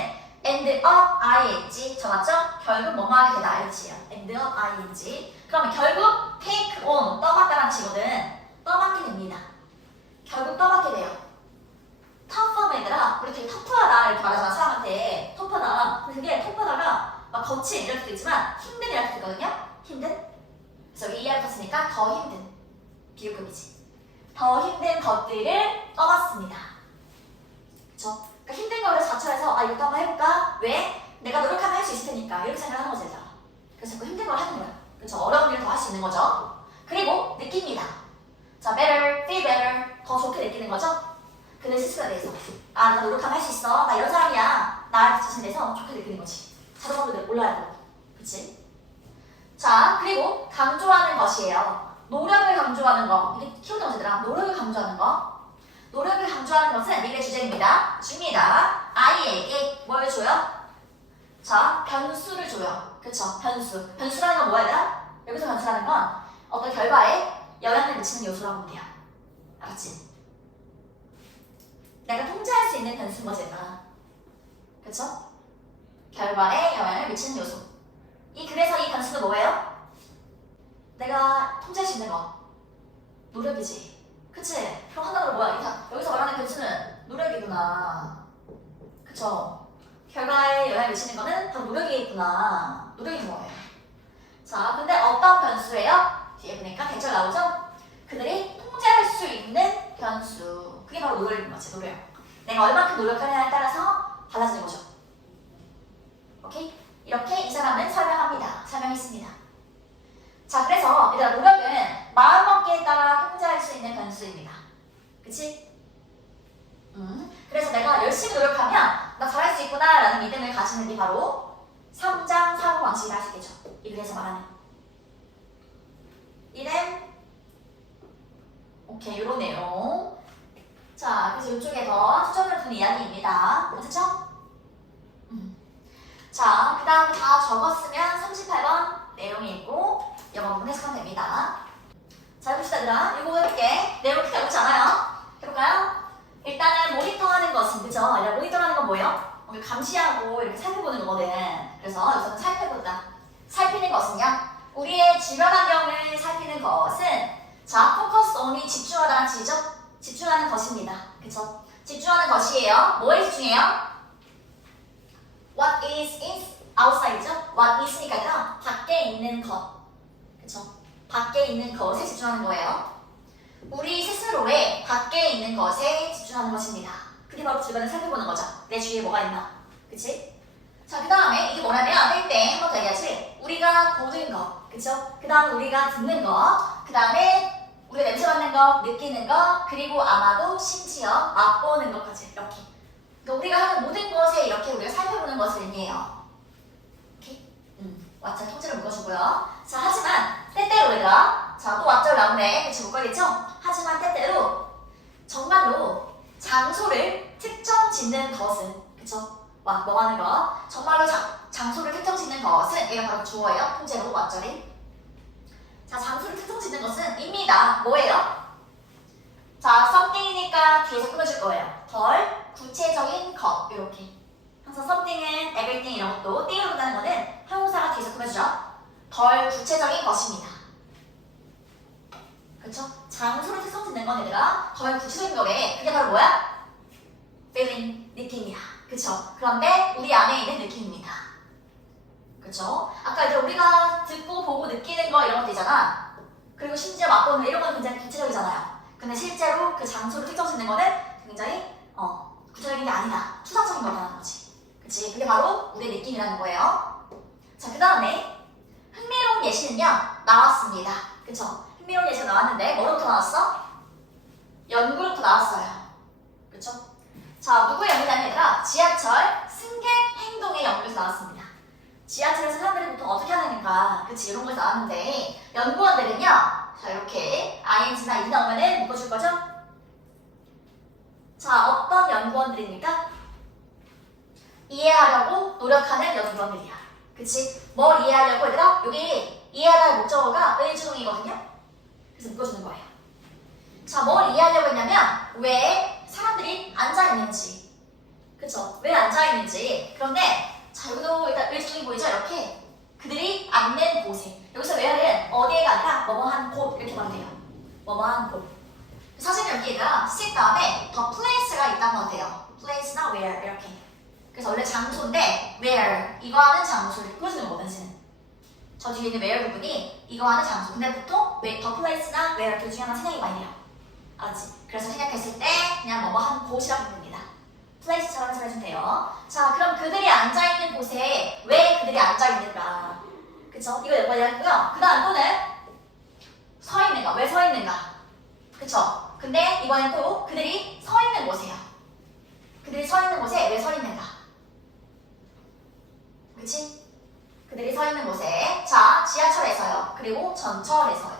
end up ing, 저 맞죠? 결국 뭐뭐 하게 되다 ing예요. end up ing. 그러면 결국 take on, 떠맡다라는 식어든 떠맡게 됩니다. 결국 떠맡게 돼요. 터프한 애들아, 우리 되게 터프하다 이렇게 말하잖아, 사람한테. 터프하다. 근데 그게 터프하다가 막 거친 이럴 수도 있지만 힘든 이럴 수도 있거든요. 힘든? 그래서 여기 이해를 붙였으니까 더 힘든. 비유급이지. 더 힘든 것들을 떠났습니다. 그쵸? 그러니까 힘든 거를 자처해서 이것도 한번 해볼까? 왜? 내가 노력하면 할 수 있을 테니까 이렇게 생각하는 거지 얘들아. 그래서 자꾸 힘든 걸 하는 거야. 그쵸? 어려운 일을 더 할 수 있는 거죠. 그리고 느낍니다. 자, better, feel better. 더 좋게 느끼는 거죠. 그들 스스로에 대해서 나 노력하면 할 수 있어. 나 이런 사람이야. 나 자신에 대해서 좋게 느끼는 거지. 자존감도 올라야 되고. 그치? 자, 그리고 강조하는 것이에요. 노력을 강조하는 거. 이게 키우는 것이더라. 노력을 강조하는 거. 노력을 강조하는 것은 미래 주제입니다. 줍니다. 아이에게 뭘 줘요? 자, 변수를 줘요. 그쵸? 변수. 변수라는 건 뭐야, 얘들아? 여기서 변수라는 건 어떤 결과에 영향을 미치는 요소라고 보면 돼요. 알았지? 내가 통제할 수 있는 변수인 거지, 얘들아. 그쵸? 결과에 영향을 미치는 요소. 그래서 이 변수는 뭐예요? 내가 통제할 수 있는 거. 노력이지. 그치? 그럼 하나로 뭐야? 여기서 말하는 변수는 노력이구나. 그쵸? 결과에 영향을 미치는 거는 바로 노력이겠구나. 노력이 뭐예요? 자, 근데 어떤 변수예요? 뒤에 보니까 대절 나오죠? 그들이 통제할 수 있는 변수. 그게 바로 노력인 거지, 노력. 내가 얼마큼 노력하느냐에 따라서 달라지는 거죠. 오케이? 이렇게 이 사람은 설명했습니다. 자, 그래서 얘들아, 노력은 마음먹기에 따라 통제할 수 있는 변수입니다. 그치? 그래서 내가 열심히 노력하면 나 잘할 수 있구나 라는 믿음을 가지는 게 바로 성장 사고방식이라 할 수 있겠죠. 이 글에서 말하는 이름. 오케이, 요런 내용. 자, 그래서 이쪽에 더 초점을 둔 이야기입니다. 아셨죠? 자, 그 다음 다 적었으면 38번 내용이 있고 영어 부분 해석하면 됩니다. 자, 해봅시다, 얘들아. 이거 해볼게. 내용 크게 어렵지 않아요? 해볼까요? 일단은 모니터하는 것은, 그죠? 모니터하는 건 뭐예요? 감시하고 이렇게 살펴보는 거거든. 그래서 여기서는 살펴보다. 살피는 것은요? 우리의 주변 환경을 살피는 것은, 자, focus on이 집중하다는 뜻이죠? 집중하는 것입니다. 그쵸? 집중하는 것이에요. 뭐에 집중해요? What is outside죠? What is니까 아니라 밖에 있는 것. 그쵸? 밖에 있는 것에 집중하는 거예요. 우리 스스로의 밖에 있는 것에 집중하는 것입니다. 그게 바로 주변을 살펴보는 거죠. 내 주위에 뭐가 있나. 그치? 자, 그 다음에 이게 뭐냐면 될 때 한 번 더 얘기하지. 우리가 보는 거. 그쵸? 그 다음에 우리가 듣는 거. 그 다음에 우리가 냄새 맡는 거, 느끼는 거, 그리고 아마도 심지어 맛보는 것까지 이렇게. 그러니까 우리가 하는 모든 것에 이렇게 우리가 살펴보는 것을 의미해요. 오케이? 왓자 통째로 묶어주고요. 자, 하지만 때때로 얘들아. 자, 또 왓자를 나오네. 그치, 묶어야겠죠? 하지만 때때로 정말로 장소를 특정 짓는 것은, 그쵸? 뭐 하는 거? 정말로 장소를 특정 짓는 것은 얘가 바로 주어예요. 통째로 왓자리. 자, 장소를 특정 짓는 것은 입니다. 뭐예요? 자, something이니까 뒤에서 끊어줄 거예요. 덜 구체적인 것, 이렇게. 항상 something은 everything 이런 것도 띵으로 끝나는 거는 형용사가 뒤에서 끊어주죠. 덜 구체적인 것입니다. 그쵸? 장소를 특정 짓는 건 얘들아 덜 구체적인 거래. 그게 바로 뭐야? feeling, 느낌이야. 그쵸? 그런데 우리 안에 있는 느낌입니다. 그쵸? 아까 이제 우리가 듣고 보고 느끼는 거 이런 것도 있잖아. 그리고 심지어 맛보는 이런 건 굉장히 구체적이잖아요. 근데 실제로 그 장소를 특정 짓는 거는 굉장히 구체적인 게 아니다. 추상적인 거라는 거지. 그치? 그게 바로 우리의 느낌이라는 거예요. 자, 그 다음에 흥미로운 예시는요 나왔습니다. 그쵸? 흥미로운 예시가 나왔는데 뭐로부터 나왔어? 연구로부터 나왔어요. 그쵸? 자, 누구의 연구냐면 얘들아 지하철 승객 행동의 연구에서 나왔습니다. 지하철에서 사람들이 보통 어떻게 하느니까 그치? 이런 거에서 나왔는데 연구원들은요 자, 이렇게 ing나 이 나오면은 묶어줄 거죠? 자, 어떤 연구원들입니까? 이해하려고 노력하는 연구원들이야. 그치? 뭘 이해하려고 얘들아? 여기 이해해야 할 목적어가 의주동이거든요. 그래서 묶어주는 거예요. 자, 뭘 이해하려고 했냐면 왜 사람들이 앉아있는지, 그쵸? 왜 앉아있는지. 그런데 자, 여기도 일단 의주동이 보이죠? 이렇게 그들이 앉는 곳에, 여기서 where는 어디에가 아니라 뭐뭐한 곳 이렇게 말해요. 뭐뭐한 곳. 사실 여기에가 sit 다음에 더 place가 있다고 하세요. place나 where 이렇게. 그래서 원래 장소인데 where 이거 하는 장소를 꾸며주는 거 당신은. 저 뒤에 있는 where 부분이 이거 하는 장소. 근데 보통 더 place나 where 둘 중에 하나 생략이 많이 돼요. 알았지? 그래서 생략했을 때 그냥 뭐뭐 한 곳이라고 부릅니다. place처럼 해석해주면 돼요. 자, 그럼 그들이 앉아있는 곳에 왜 그들이 앉아있는가? 그쵸? 이거 몇 번이라 했고요. 그 다음 또는 서 있는가? 왜 서 있는가? 그쵸? 근데 이번엔 또 그들이 서 있는 곳이에요. 그들이 서 있는 곳에 왜 서 있는가? 그치? 그들이 서 있는 곳에 자, 지하철에서요. 그리고 전철에서요.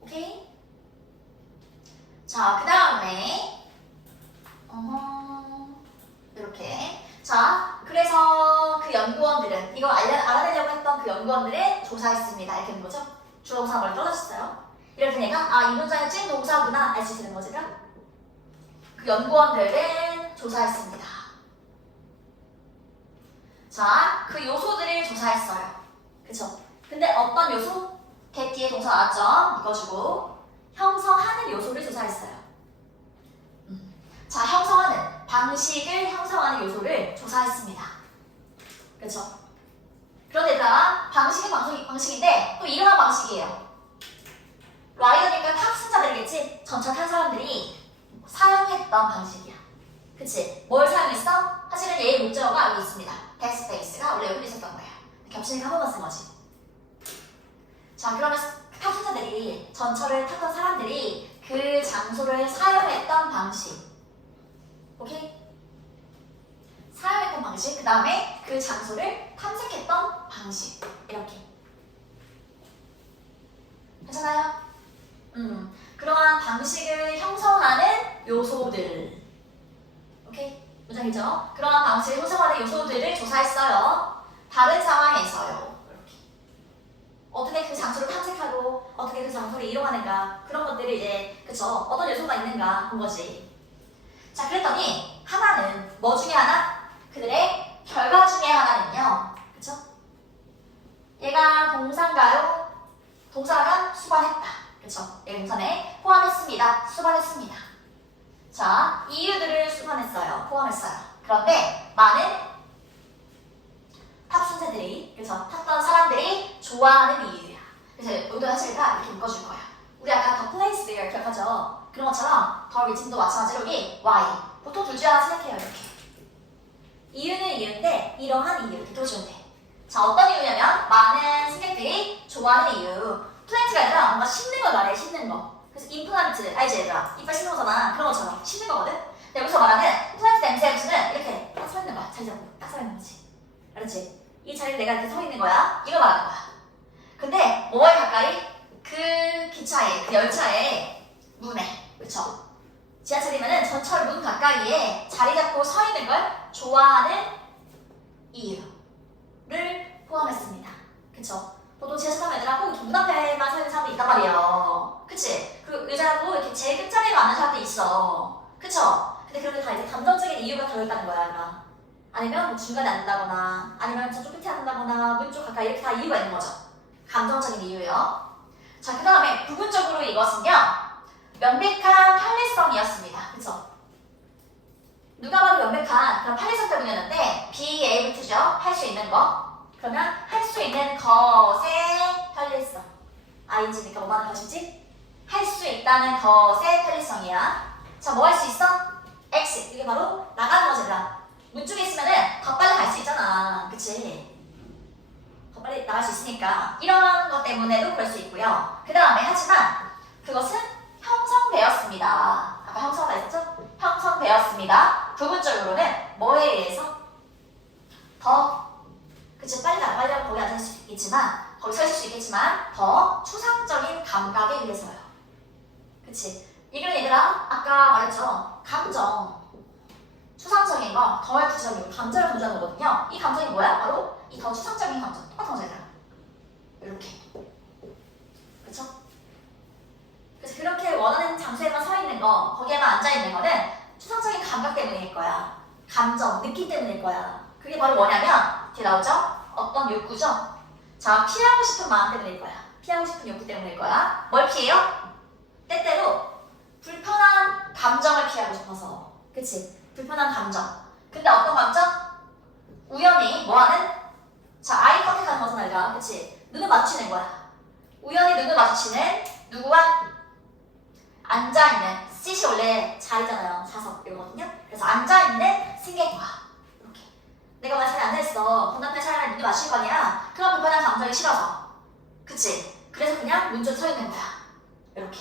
오케이? 자, 그 다음에 이렇게 자, 그래서 그 연구원들은 이거 알아내려고 했던 그 연구원들은 조사했습니다. 이렇게 되는 거죠? 주어 동사 머리 떨어졌어요. 이럴 테니까 아, 이 문장의 찐 동사구나 알 수 있는 거지. 그 연구원들은 조사했습니다. 자, 그 요소들을 조사했어요. 그쵸? 근데 어떤 요소? get 뒤에 동사 나왔죠? 묶어주고 형성하는 요소를 조사했어요. 자, 형성하는 방식을 형성하는 요소를 조사했습니다. 그쵸? 그런데다가 방식은 방식인데 또 이러한 방식이에요. 라이더니까 탑승자들이겠지? 전철 탄 사람들이 사용했던 방식이야. 그치? 뭘 사용했어? 사실은 얘의 목적어가 여기 있습니다. 데스페이스가 원래 여기 있었던 거야. 겹치니까 한 번만 쓴 거지. 자, 그러면 탑승자들이 전철을 탔던 사람들이 그 장소를 사용했던 방식. 오케이? 사용했던 방식, 그 다음에 그 장소를 탐색했던 방식. 이렇게. 괜찮아요? 그러한 방식을 형성하는 요소들. 오케이? 문장이죠? 그러한 방식을 형성하는 요소들을 조사했어요. 다른 상황에서요. 이렇게. 어떻게 그 장소를 탐색하고 어떻게 그 장소를 이용하는가. 그런 것들을 이제, 그쵸? 어떤 요소가 있는가 본 거지. 자, 그랬더니 하나는 뭐 중에 하나? 그들의 결과 중에 하나는요. 그쵸? 얘가 동사인가요? 동사가 수반했다. 그쵸? 얘 동사네. 포함했습니다. 수반했습니다. 자, 이유들을 수반했어요. 포함했어요. 그런데 많은 탑승자들이, 그쵸? 탔던 사람들이 좋아하는 이유야. 그래서 여기도 사실가 이렇게 묶어줄 거야. 우리 아까 더 place there 기억하죠? 그런 것처럼 더 리즘도 마찬가지로 여기 why. 보통 둘 중에 하나 생각해요. 이렇게. 이유는 이유인데 이러한 이유 이렇게 껴주면 돼. 자, 어떤 이유냐면 많은 승객들이 좋아하는 이유. 플랜트가 아니라 뭔가 씹는 걸 말해. 씹는 거. 그래서 임플란트 알지 얘들아? 이빨 씹는 거잖아. 그런 것처럼 씹는 거거든. 근데 여기서 말하는 플랜트 냄새는 이렇게 딱 서 있는 거야. 자리 잡고 딱 서 있는 거지. 알았지? 이 자리에 내가 이렇게 서 있는 거야. 이거 말하는 거야. 근데 뭐에 가까이? 그 기차에, 그 열차에 문에. 그쵸? 지하철이면은 전철 문 가까이에 자리 잡고 서 있는 걸 좋아하는 이유를 포함했습니다. 그쵸? 보통 지하철 타면 얘들아 꼭 문 앞에만 서 있는 사람도 있단 말이에요. 그치? 그 의자고 이렇게 제일 끝자리에 앉는 사람도 있어. 그쵸? 근데 그런 게 다 이제 감정적인 이유가 들어있다는 거야. 얘들아. 아니면 뭐 중간에 앉는다거나 아니면 저쪽 끝에 앉는다거나 문 쪽 가까이 이렇게 다 이유가 있는 거죠. 감정적인 이유요. 자, 그 다음에 부분적으로 이것은요. 명백한 편리성이었습니다. 그쵸? 누가 봐도 명백한 그런 편리성 때문이었는데 be able to죠? 할 수 있는 거. 그러면 할 수 있는 것의 편리성. ing니까 뭐 하는 것이지? 할 수 있다는 것의 편리성이야. 자, 뭐 할 수 있어? exit. 이게 바로 나가는 거잖아. 문 쪽에 있으면은 더 빨리 갈 수 있잖아. 그치? 더 빨리 나갈 수 있으니까. 이런 것 때문에도 그럴 수 있고요. 그 다음에 하지만 그것은 형성되었습니다. 아까 형성가 있었죠? 형성되었습니다. 부분적으로는 뭐에 의해서? 더, 그치? 빨리 가면 거기 앉을 수 있겠지만, 거기 서 있을 수 있겠지만, 더 추상적인 감각에 의해서요. 그치? 이건 얘들아, 아까 말했죠? 감정. 추상적인 거, 덜 구체적인 거, 감정을 강조하는 거거든요. 이 감정이 뭐야? 바로 이 더 추상적인 감정. 똑같은 거잖아. 이렇게. 그쵸? 그래서 그렇게 원하는 장소에만 서 있는 거, 거기에만 앉아 있는 거는 추상적인 감각 때문일 거야. 감정, 느낌 때문일 거야. 그게 바로 뭐냐면 뒤에 나오죠? 어떤 욕구죠? 자, 피하고 싶은 마음 때문일 거야. 피하고 싶은 욕구 때문일 거야. 뭘 피해요? 때때로 불편한 감정을 피하고 싶어서. 그치? 불편한 감정. 근데 어떤 감정? 우연히 뭐하는? 자, 아이 컨택하는 거잖아, 얘가. 그치? 눈을 마주치는 거야. 우연히 눈을 마주치는 누구와? 앉아있는, 시시 원래 자리잖아요. 좌석 이거거든요. 그래서 앉아있는 승객과 이렇게. 내가 만약 자리에 앉아있어. 건너편 차라리 눈을 마주칠 거 아니야. 그런 불편한 감정이 싫어서. 그치? 그래서 그냥 문 쪽에 서 있는 거야. 이렇게.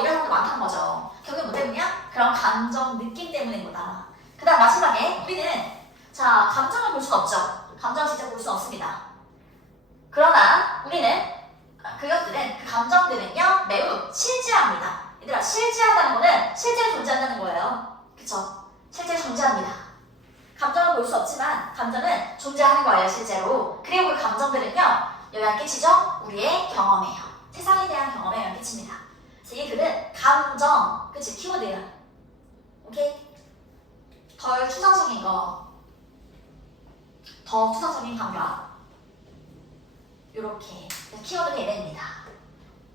이런 것도 많다는 거죠. 결국 뭐 때문이야? 그런 감정, 느낌 때문인 거다. 그 다음 마지막에 우리는 자, 감정을 볼 수는 없죠. 감정을 직접 볼 수는 없습니다. 그러나 우리는 그것들은 그 감정들은요 매우 실제합니다. 얘들아, 실제하다는 거는 실제로 존재한다는 거예요. 그쵸? 실제로 존재합니다. 감정을 볼 수 없지만 감정은 존재하는 거예요, 실제로. 그리고 그 감정들은요 영향 끼치죠? 우리의 경험에요. 세상에 대한 경험에 영향 끼칩니다. 이 글은 감정, 그치? 키워드야. 오케이? 덜 추상적인 거, 더 추상적인 감각. 요렇게 키워드가 얘네입니다.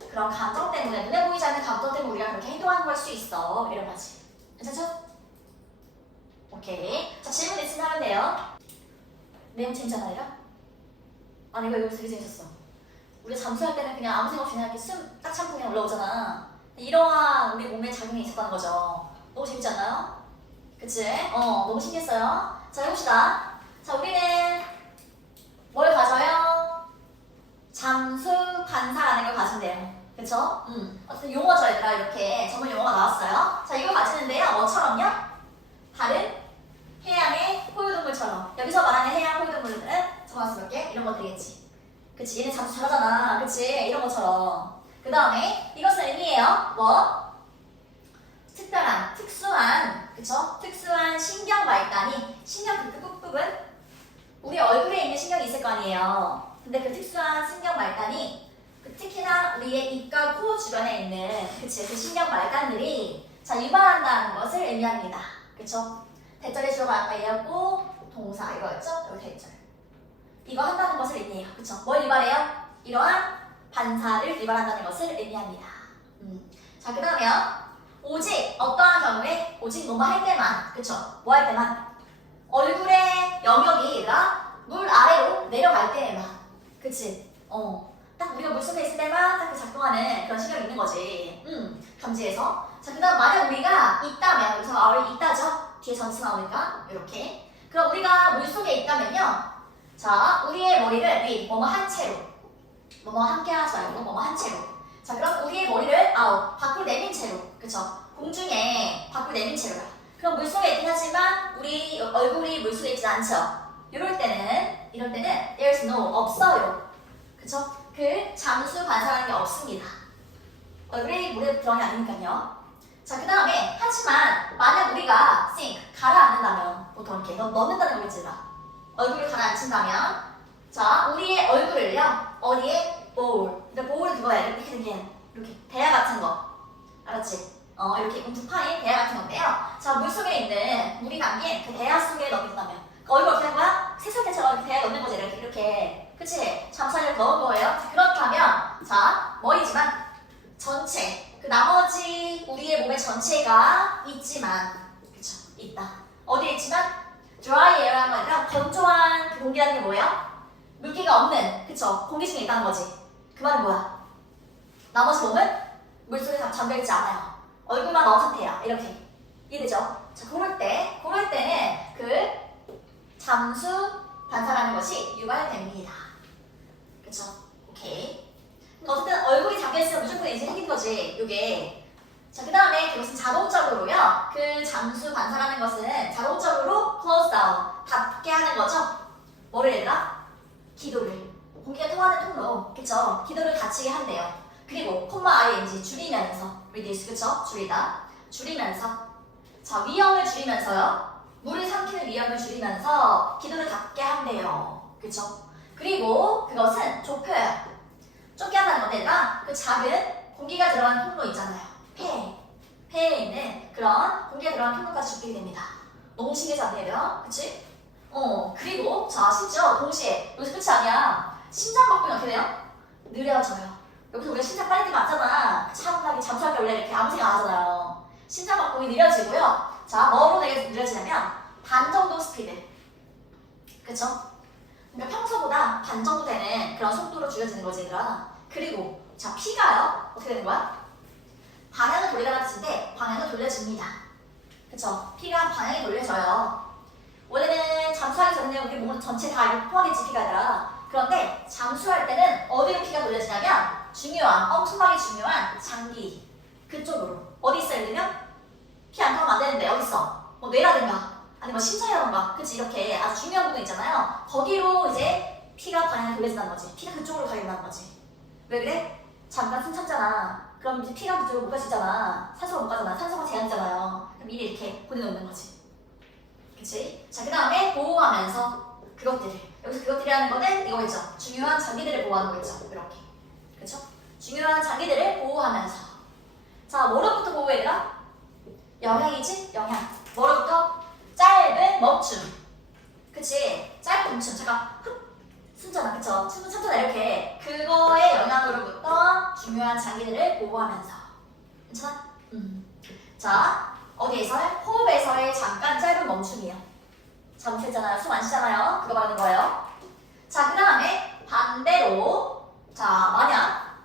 그런 감정 때문에, 눈에 보이지 않는 감정 때문에 우리가 그렇게 행동하는 걸 수 있어. 이런 거지. 괜찮죠? 오케이. 자, 질문 있으면 하면 돼요. 내용 재밌잖아요? 아니, 이거 되게 재밌었어. 우리 잠수할 때는 그냥 아무 생각 없이 그냥 이렇게 숨 딱 참고 그냥 올라오잖아. 이러한 우리 몸에 작용이 있었다는 거죠. 너무 재밌지 않나요? 그치? 너무 신기했어요. 자, 해봅시다. 자, 우리는 뭘 가져요? 잠수 반사라는 걸 가진대요. 그쵸? 어쨌든 용어죠, 얘들아. 이렇게 전문 용어가 나왔어요. 자, 이걸 가지는데요. 뭐처럼요? 다른 해양의 포유동물처럼. 여기서 말하는 해양 포유동물들은 정확스럽게 이런 것들이겠지. 그치? 얘네 잠수 잘하잖아. 그치? 이런 것처럼. 그 다음에 이것은 의미해요. 뭐? 특별한, 특수한, 그쵸? 특수한 신경 말단이, 신경 그 끝부분? 우리 얼굴에 있는 신경이 있을 거 아니에요. 근데 그 특수한 신경 말단이 특히나 우리의 입과 코 주변에 있는 그치? 그 신경 말단들이 자, 유발한다는 것을 의미합니다. 그쵸? 대절의 주어가 아까 얘였고 동사 이거였죠? 여기 대절. 이거 한다는 것을 의미해요. 그쵸? 뭘 유발해요? 이러한 반사를 유발한다는 것을 의미합니다. 자, 그 다음에 오직 어떠한 경우에 오직 뭐뭐 할 때만, 그쵸? 뭐 할 때만 얼굴의 영역이 물 아래로 내려갈 때에만, 그치? 딱 우리가 물속에 있을 때만 딱 그 작동하는 그런 신경이 있는 거지. 감지해서. 자, 그 다음 만약 우리가 있다면, 여기서 R이 있다죠? 뒤에 전치 나오니까 이렇게. 그럼 우리가 물속에 있다면요. 자, 우리의 머리를 뭐뭐 한 채로, 뭐뭐 함께 하지 말고 뭐뭐 한 채로. 자, 그럼 우리의 머리를 밖으로 내민 채로, 그쵸? 공중에 밖으로 내민 채로. 그럼 물속에 있긴 하지만 우리 얼굴이 물속에 있지 않죠? 이럴 때는 there's no, 없어요. 그쵸? 그 잠수 반사라는 게 없습니다. 얼굴이 물에 들어가는 게 아니니까요. 자, 그 다음에 하지만 만약 우리가 sink, 가라앉는다면 보통 이렇게 넣는다는 거겠지만 얼굴을 가라앉힌다면 자, 우리의 얼굴을요 어디에? bowl. 근데 bowl은 그거야. 이렇게 생긴 이렇게 대야 같은 거. 알았지? 이렇게 움푹 파인 대야 같은 건데요. 자, 물속에 있는 물이 담긴 그 대야 속에 넣는다면 그 얼굴 어떻게 할 거야? 세수할 때처럼 이렇게 대야 넣는 거지. 이렇게. 그치? 잠수하려고 넣은 거예요. 그렇다면 자, 머리지만 전체, 그 나머지 우리의 몸의 전체가 있지만, 그쵸? 있다. 어디에 있지만? dry air라는 거니까 건조한 그 공기라는 게 뭐예요? 물기가 없는, 그쵸? 공기 중에 있다는 거지. 그 말은 뭐야? 나머지 몸은 물속에 잠겨있지 않아요. 얼굴만 넣은 상태야. 이렇게. 이해되죠? 자, 그럴 때는 그 잠수 반사라는 것이 유발됩니다. 그쵸? 오케이. 어쨌든 얼굴이 잠겨있으면 무조건 이제 생긴 거지. 요게. 자, 그 다음에 그것은 자동적으로요. 그 잠수 반사라는 것은 자동적으로 close down, 닫게 하는 거죠. 뭐를 얘들아? 기도를. 공기가 통하는 통로. 그쵸? 기도를 닫히게 한대요. 그리고 ing 줄이면서 reduce, 그쵸? 줄이다. 줄이면서 자, 위험을 줄이면서요. 물을 삼키는 위험을 줄이면서 기도를 닫게 한대요. 그쵸? 그리고 그것은 좁혀요. 좁게 한다는 건데 얘들아, 그 작은 공기가 들어간 통로 있잖아요. 폐에 있는 그런 공기가 들어간 통로까지 좁히게 됩니다. 너무 신기하지 않나요, 얘들아? 그치? 그리고 자, 심지어 동시에 여기서 끝이 아니야. 심장박동이 어떻게 돼요? 느려져요. 여기서 우리가 심장 빨리 뛰면 안잖아. 차분하게 잠수할 때 원래 이렇게 아무 생각 안 하잖아요. 심장박동이 느려지고요. 자, 뭐로 되게 느려지냐면 반 정도 스피드. 그쵸? 그러니까 평소보다 반 정도 되는 그런 속도로 줄여지는 거지, 얘들아. 그리고 자, 피가요. 어떻게 되는 거야? 방향을 돌리라는 뜻인데 방향을 돌려줍니다. 그쵸? 피가 방향이 돌려져요. 원래는 잠수하기 전에 우리 몸 전체 다 이렇게 포함했지, 피가 아니라. 그런데 잠수할 때는 어디로 피가 돌려지냐면 중요한, 엄청나게 중요한 장기 그쪽으로. 어디 있어? 예를 들면 피 안 타면 안 되는데 어디 있어? 뭐 뇌라든가 아니 뭐 심장이라든가, 그치? 이렇게 아주 중요한 부분 있잖아요. 거기로 이제 피가 방향을 돌려진다는 거지. 피가 그쪽으로 가게 된다는 거지. 왜 그래? 잠깐 숨 참잖아. 그럼 이제 피가 그쪽으로 못 가시잖아. 산소가 못 가잖아. 산소가 제한이잖아요. 그럼 미리 이렇게 보내놓는 거지. 그치? 자, 그 다음에 보호하면서 그것들을. 여기서 그것들이라는 거는 이거겠죠. 중요한 장기들을 보호하는 거겠죠. 이렇게. 그쵸? 중요한 장기들을 보호하면서. 자, 뭐로부터 보호해라? 영향이지? 영향. 뭐로부터? 짧은 멈춤. 그치? 짧은 멈춤. 잠깐 흡 숨잖아. 그쵸? 숨 참잖아. 이렇게. 그거의 영향으로부터 중요한 장기들을 보호하면서. 괜찮아? 자, 어디에서요? 호흡에서의 잠깐 짧은 멈춤이요. 잠수했잖아요. 숨 안 쉬잖아요. 그거 말하는 거예요. 자, 그 다음에 반대로. 자, 만약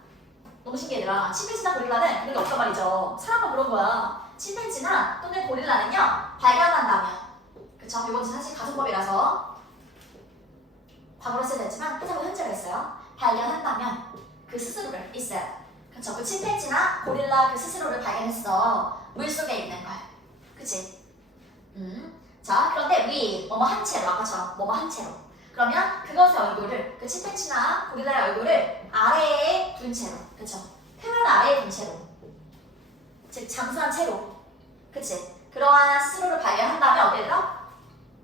너무 신기해더라. 침팬지나 고릴라는 그런 게 없단 말이죠. 사람만 그런 거야. 침팬지나 또는 고릴라는요, 발견한다면. 그쵸? 이건 사실 가정법이라서 과거로 써야 됐지만 해석은 현재가 있어요. 발견한다면 그 스스로를 있어요. 그쵸? 그 침팬지나 고릴라 그 스스로를 발견했어. 물속에 있는 걸. 그치? 자, 그런데 뭐뭐 한 채로, 아까처럼 뭐뭐 한 채로. 그러면 그것의 얼굴을, 그 침팬지나 고릴라의 얼굴을 아래에 둔 채로. 그쵸? 표면 아래에 둔 채로. 즉, 잠수한 채로. 그치? 그러한 스스로를 발견한다면 어떻게 되더라?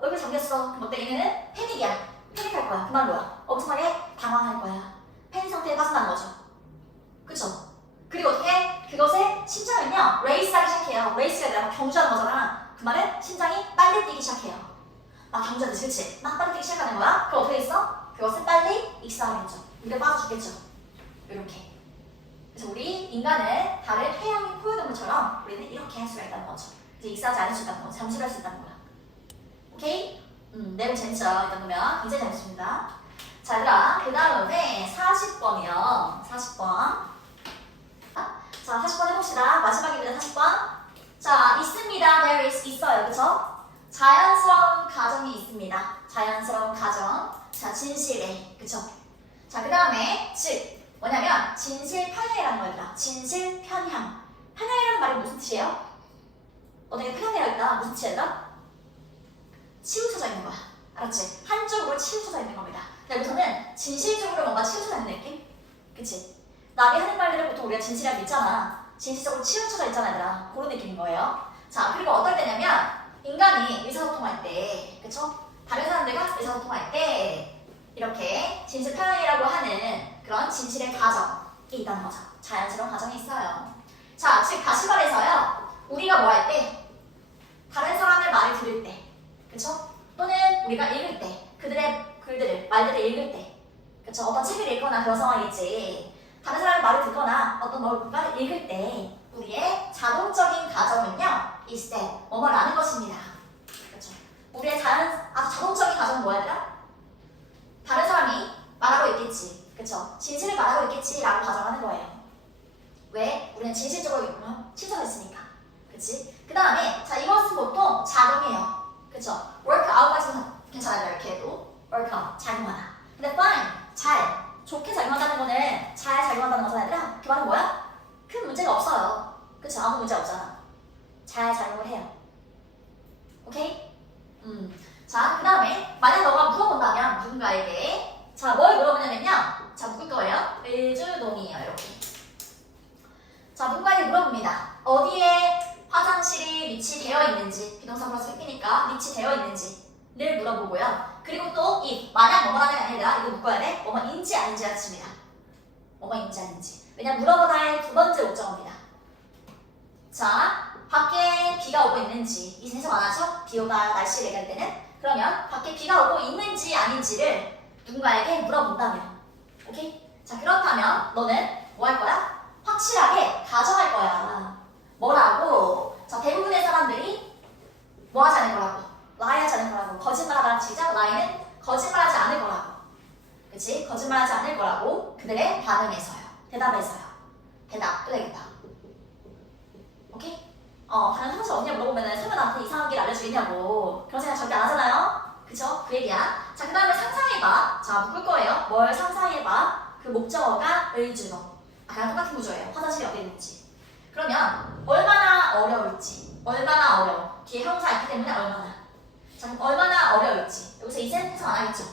얼굴 잠겼어. 그럼 어때? 얘네는 패닉이야. 패닉할 거야. 그 말 뭐야? 엄청나게 당황할 거야. 패닉 상태에 빠진다는 거죠. 그쵸? 그리고 어떻게? 그것의 심장은요, 레이스하기 시작해요. 레이스가 아니라 막 경주하는 거잖아. 그 말은 심장이 빨리 뛰기 시작해요. 막 경주하듯이, 그치? 막 빨리 뛰기 시작하는 거야. 그럼 어떻게 있어? 그것은 빨리 익사하겠죠. 물에 빠져주겠죠. 이렇게. 그래서 우리 인간은 다른 해양의 포유동물처럼 우리는 이렇게 할 수가 있다는 거죠. 이제 익사하지 않을 수 있다는 거, 잠수를 할 수 있다는 거야. 오케이? 내용 재밌죠? 이 정도면 굉장히 재밌습니다. 자, 얘들아, 그 다음에 40번이요. 40번. 자, 40번 해봅시다. 마지막입니다, 40번. 자, 있습니다. there is, 있어요. 그쵸? 자연스러운 가정이 있습니다. 자연스러운 가정. 자, 진실에. 그쵸? 자, 그 다음에, 즉, 뭐냐면, 진실 편향이라는 거였다. 진실 편향. 편향이라는 말이 무슨 뜻이에요? 너네가 편향되어 있다. 무슨 뜻이야? 치우쳐져 있는 거야. 알았지? 한쪽으로 치우쳐져 있는 겁니다. 여기서는 진실적으로 뭔가 치우쳐져 있는 느낌? 그치? 남이 하는 말들을 보통 우리가 진실이라고 믿잖아. 진실적으로 치우쳐져 있잖아, 얘들아. 그런 느낌인 거예요. 자, 그리고 어떨 때냐면 인간이 의사소통할 때, 그쵸? 다른 사람들과 의사소통할 때 이렇게 진실 편향이라고 하는 그런 진실의 가정이 있다는 거죠. 자연스러운 가정이 있어요. 자, 즉 다시 말해서요. 우리가 뭐 할 때? 다른 사람의 말을 들을 때, 그쵸? 또는 우리가 읽을 때, 그들의 글들을, 말들을 읽을 때, 그쵸? 어떤 책을 읽거나 그런 상황이겠지. 다른 사람의 말을 듣거나 어떤 뭔가를 읽을 때 우리의 자동적인 가정은요, is that 뭐뭐를 아는 것입니다. 그렇죠? 우리의 아주 자동적인 가정은 뭐야, 얘들아? 다른 사람이 말하고 있겠지. 그렇죠? 진실을 말하고 있겠지라고 가정하는 거예요. 왜? 우리는 진실적으로 치우쳐져 있으니까. 그렇지? 그 다음에 자, 이것은 보통 작용해요. 그렇죠? work out까지는 괜찮아요. 이렇게 해도 work out, 작용하다. 근데 fine, 잘, 좋게 작용한다는 거는 잘 작용한다는 거잖아, 얘들아. 그 말은 뭐야? 큰 문제가 없어요. 그쵸? 아무 문제 없잖아. 잘 작용을 해요. 오케이? 자, 그 다음에 만약 너가 물어본다면 누군가에게 자, 뭘 물어보냐면요. 자, 누굴 거예요? 의주동이에요. 이렇게. 자, 누군가에게 물어봅니다. 어디에 화장실이 위치되어 있는지, 비동사 플러스 획기니까 위치되어 있는지를 물어보고요. 그리고 또 이 만약 뭐뭐라는 게 아니라 이거 묶어야 돼. 뭐뭐인지 아닌지가 칩니다. 뭐뭐인지 아닌지. 왜냐면 물어보다의 두 번째 목적어입니다. 자, 밖에 비가 오고 있는지 이 생성 안 하죠? 비 오다 날씨를 얘기할 때는 그러면 밖에 비가 오고 있는지 아닌지를 누군가에게 물어본다면 오케이? 자, 그렇다면 너는 뭐 할 거야? 확실하게 가정할 거야. 뭐라고? 자, 대부분의 사람들이 뭐 하지 않을 거라고? 라이 하지 않을 거라고. 거짓말하다는 시작, 라이는 거짓말하지 않을 거라고. 그치? 거짓말하지 않을 거라고. 그들의 반응에서요. 대답에서요. 대답도 되겠다. 오케이? 다른 사실 언니가 물어보면은 설마 나한테 이상한 길 알려주겠냐고. 그런 생각 절대 안 하잖아요? 그쵸? 그 얘기야. 자, 그 다음에 상상해봐. 자, 묶을 거예요. 뭘 상상해봐? 그 목적어가 의주어. 아까랑 똑같은 구조예요. 화장실이 어디 있는지. 그러면 얼마나 어려울지. 얼마나 어려워. 뒤에 형사 있기 때문에 얼마나. 자, 그럼 얼마나 어려울지. 여기서 이젠 해석 안 하겠죠?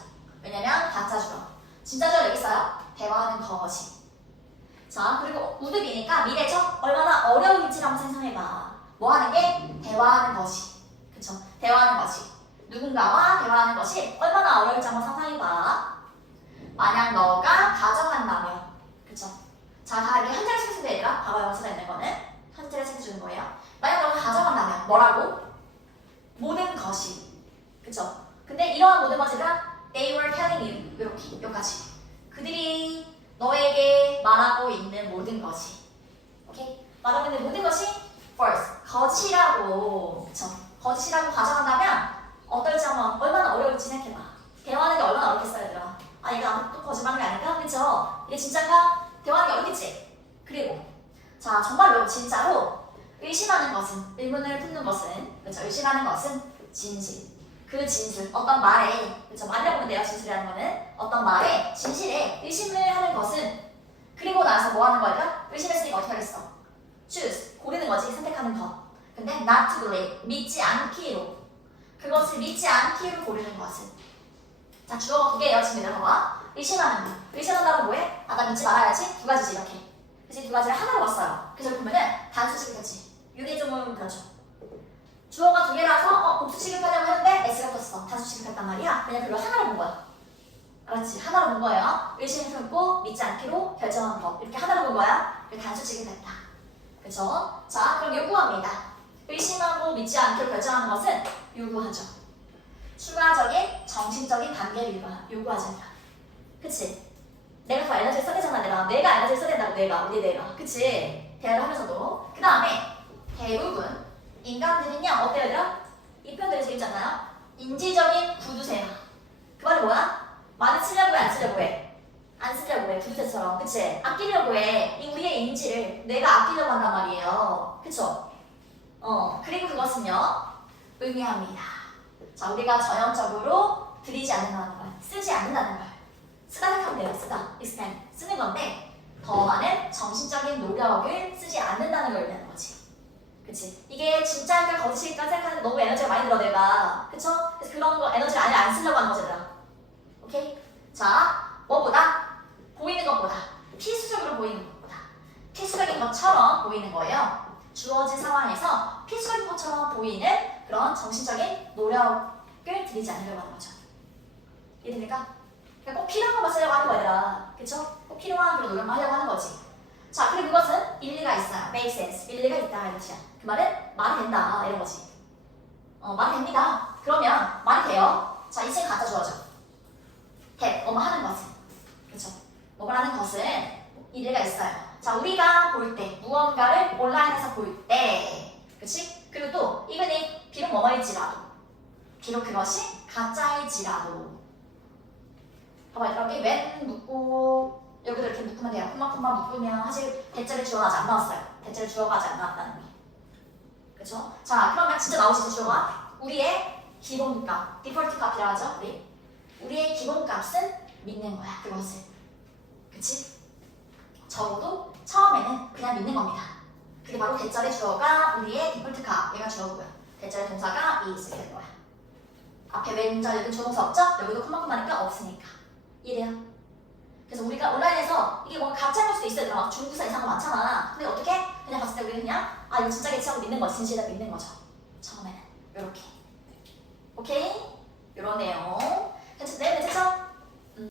왜냐면 가짜 주어. 진짜 주어 여기 있어요. 대화하는 것이. 자, 그리고 우드비니까 미래죠? 얼마나 어려울지 한번 상상해봐. 뭐 하는 게? 대화하는 것이. 그쵸? 대화하는 것이. 누군가와 대화하는 것이 얼마나 어려울지 한번 상상해봐. 만약 너가 가정한다면. 그쵸? 자, 다 이렇게 현재를 생각해도 얘들아. 과거 영어에서 있는 거는 현재를 생각해주는 거예요. 만약 너가 가정한다면 뭐라고? 모든 것이. 그쵸? 근데 이러한 모든 것들은 they were telling you. 이렇게, 여기까지. 그들이 너에게 말하고 있는 모든 것이. 오케이? 말하고 있는 모든 것이 false. 거짓이라고. 그쵸? 거짓이라고 가정한다면 어떨지 한번 얼마나 어려울지 생각해봐. 대화하는 게 얼마나 어렵겠어요, 얘들아. 아, 얘가 또 거짓말하는 게 아닐까? 그쵸? 이게 진짜인가? 대화하는 게 어렵겠지? 그리고 자, 정말로 진짜로 의심하는 것은, 의문을 품는 것은, 그쵸? 의심하는 것은 진실. 그 진실, 어떤 말에, 그쵸? 말이라고 보면 돼요, 진실이라는 거는. 어떤 말에, 진실에 의심을 하는 것은, 그리고 나서 뭐 하는 거야? 의심했으니까 어떻게 하겠어? choose, 고르는 거지, 선택하는 것. 근데 not to believe, 믿지 않기로. 그것을 믿지 않기로 고르는 것은. 자, 주어가 두 개예요, 지금 내려봐봐. 의심하는 거. 의심한다고 뭐해? 아, 나 믿지 말아야지? 두 가지지, 이렇게. 그래서 두 가지를 하나로 봤어요. 그래서 여기 보면은 단수 취급했지. 이게 좀 그렇죠. 주어가 두 개라서 복수 취급하려고 하는데 S가 붙었어. 단수 취급했단 말이야. 왜냐면 그걸 하나로 본 거야. 알았지? 하나로 본 거예요. 의심을 품고 믿지 않기로 결정한 법. 이렇게 하나로 본 거야. 그래서 단수 취급했다. 그쵸? 자, 그럼 요구합니다. 의심하고 믿지 않기로 결정하는 것은 요구하죠. 추가적인 정신적인 단계를 요구하잖아. 그치? 내가 더 에너지를 써내잖아. 내가 에너지를 써낸다고. 우리 내가. 그치? 대화를 하면서도. 그 다음에 대부분 인간들은요, 어때요, 얘들아? 이 표현 되게 재밌지 않나요? 인지적인 구두쇠마. 그 말은 뭐야? 많이 쓰려고 해, 안 쓰려고 해? 안 쓰려고 해, 구두쇠처럼. 그치? 아끼려고 해. 이 우리의 인지를 내가 아끼려고 한단 말이에요. 그쵸? 그리고 그것은요, 의미합니다. 자, 우리가 전형적으로 들이지 않는다는 걸, 쓰지 않는다는 걸. 쓰다 생각하면 돼요, 쓰다. expand. 쓰는 건데, 더 많은 정신적인 노력을 쓰지 않는다는 걸 의미하는 거지. 그치? 이게 진짜일까 거짓일까 생각하는데 너무 에너지가 많이 들어, 내가. 그쵸? 그래서 그런 거 에너지를 아예 안 쓰려고 하는 거잖아. 오케이? 자, 뭐보다? 보이는 것보다. 필수적으로 보이는 것보다. 필수적인 것처럼 보이는 거예요. 주어진 상황에서 필수적인 것처럼 보이는 그런 정신적인 노력을 들이지 않으려고 하는 거죠. 이해됩니까? 그러니까 꼭 필요한 것만 쓰려고 하는 거야. 그쵸? 꼭 필요한 그런 노력만 하려고 하는 거지. 자, 그리고 그것은 일리가 있어요. make sense. 일리가 있다. 이것이야. 그 말은 말이 된다. 이런 거지. 말이 됩니다. 그러면 말이 돼요. 자, 이층 갖다 주어져. 뭐뭐 하는 것은. 그쵸? 뭐뭐 하는 것은 일리가 있어요. 자, 우리가 볼 때, 무언가를 온라인에서 볼 때, 그치? 그리고 또, 이분이 비록 뭐뭐일지라도, 비록 그것이 가짜일지라도. 봐봐, 이렇게 웬 묶고, 여기도 이렇게 묶으면 돼요. 콤마콤마 묶으면 사실 대절의 주어가 아직 안 나왔어요. 대절의 주어가 아직 안 나왔다는 거. 그쵸? 자, 그러면 진짜 나오시죠, 주어가? 우리의 기본값, 디폴트 값이라고 하죠, 우리의 기본값은 믿는 거야, 그것을. 그치? 적어도 처음에는 그냥 믿는 겁니다. 그게 바로 대절의 주어가 우리의 디폴트 값, 얘가 주어고요. 대절의 동사가 is 될 거야. 앞에 왼절 여기 조동사 없죠? 여기도 콤마콤마니까 없으니까. 이해돼요? 그래서 우리가 온라인에서 이게 뭔가 가짜일 수도 있어요. 막 중국사 이상한 거 많잖아. 근데 어떻게? 그냥 봤을 때 우리는 그냥 이거 진짜겠지 하고 믿는 거지. 진실을 믿는 거죠. 오케이? 이런 내용.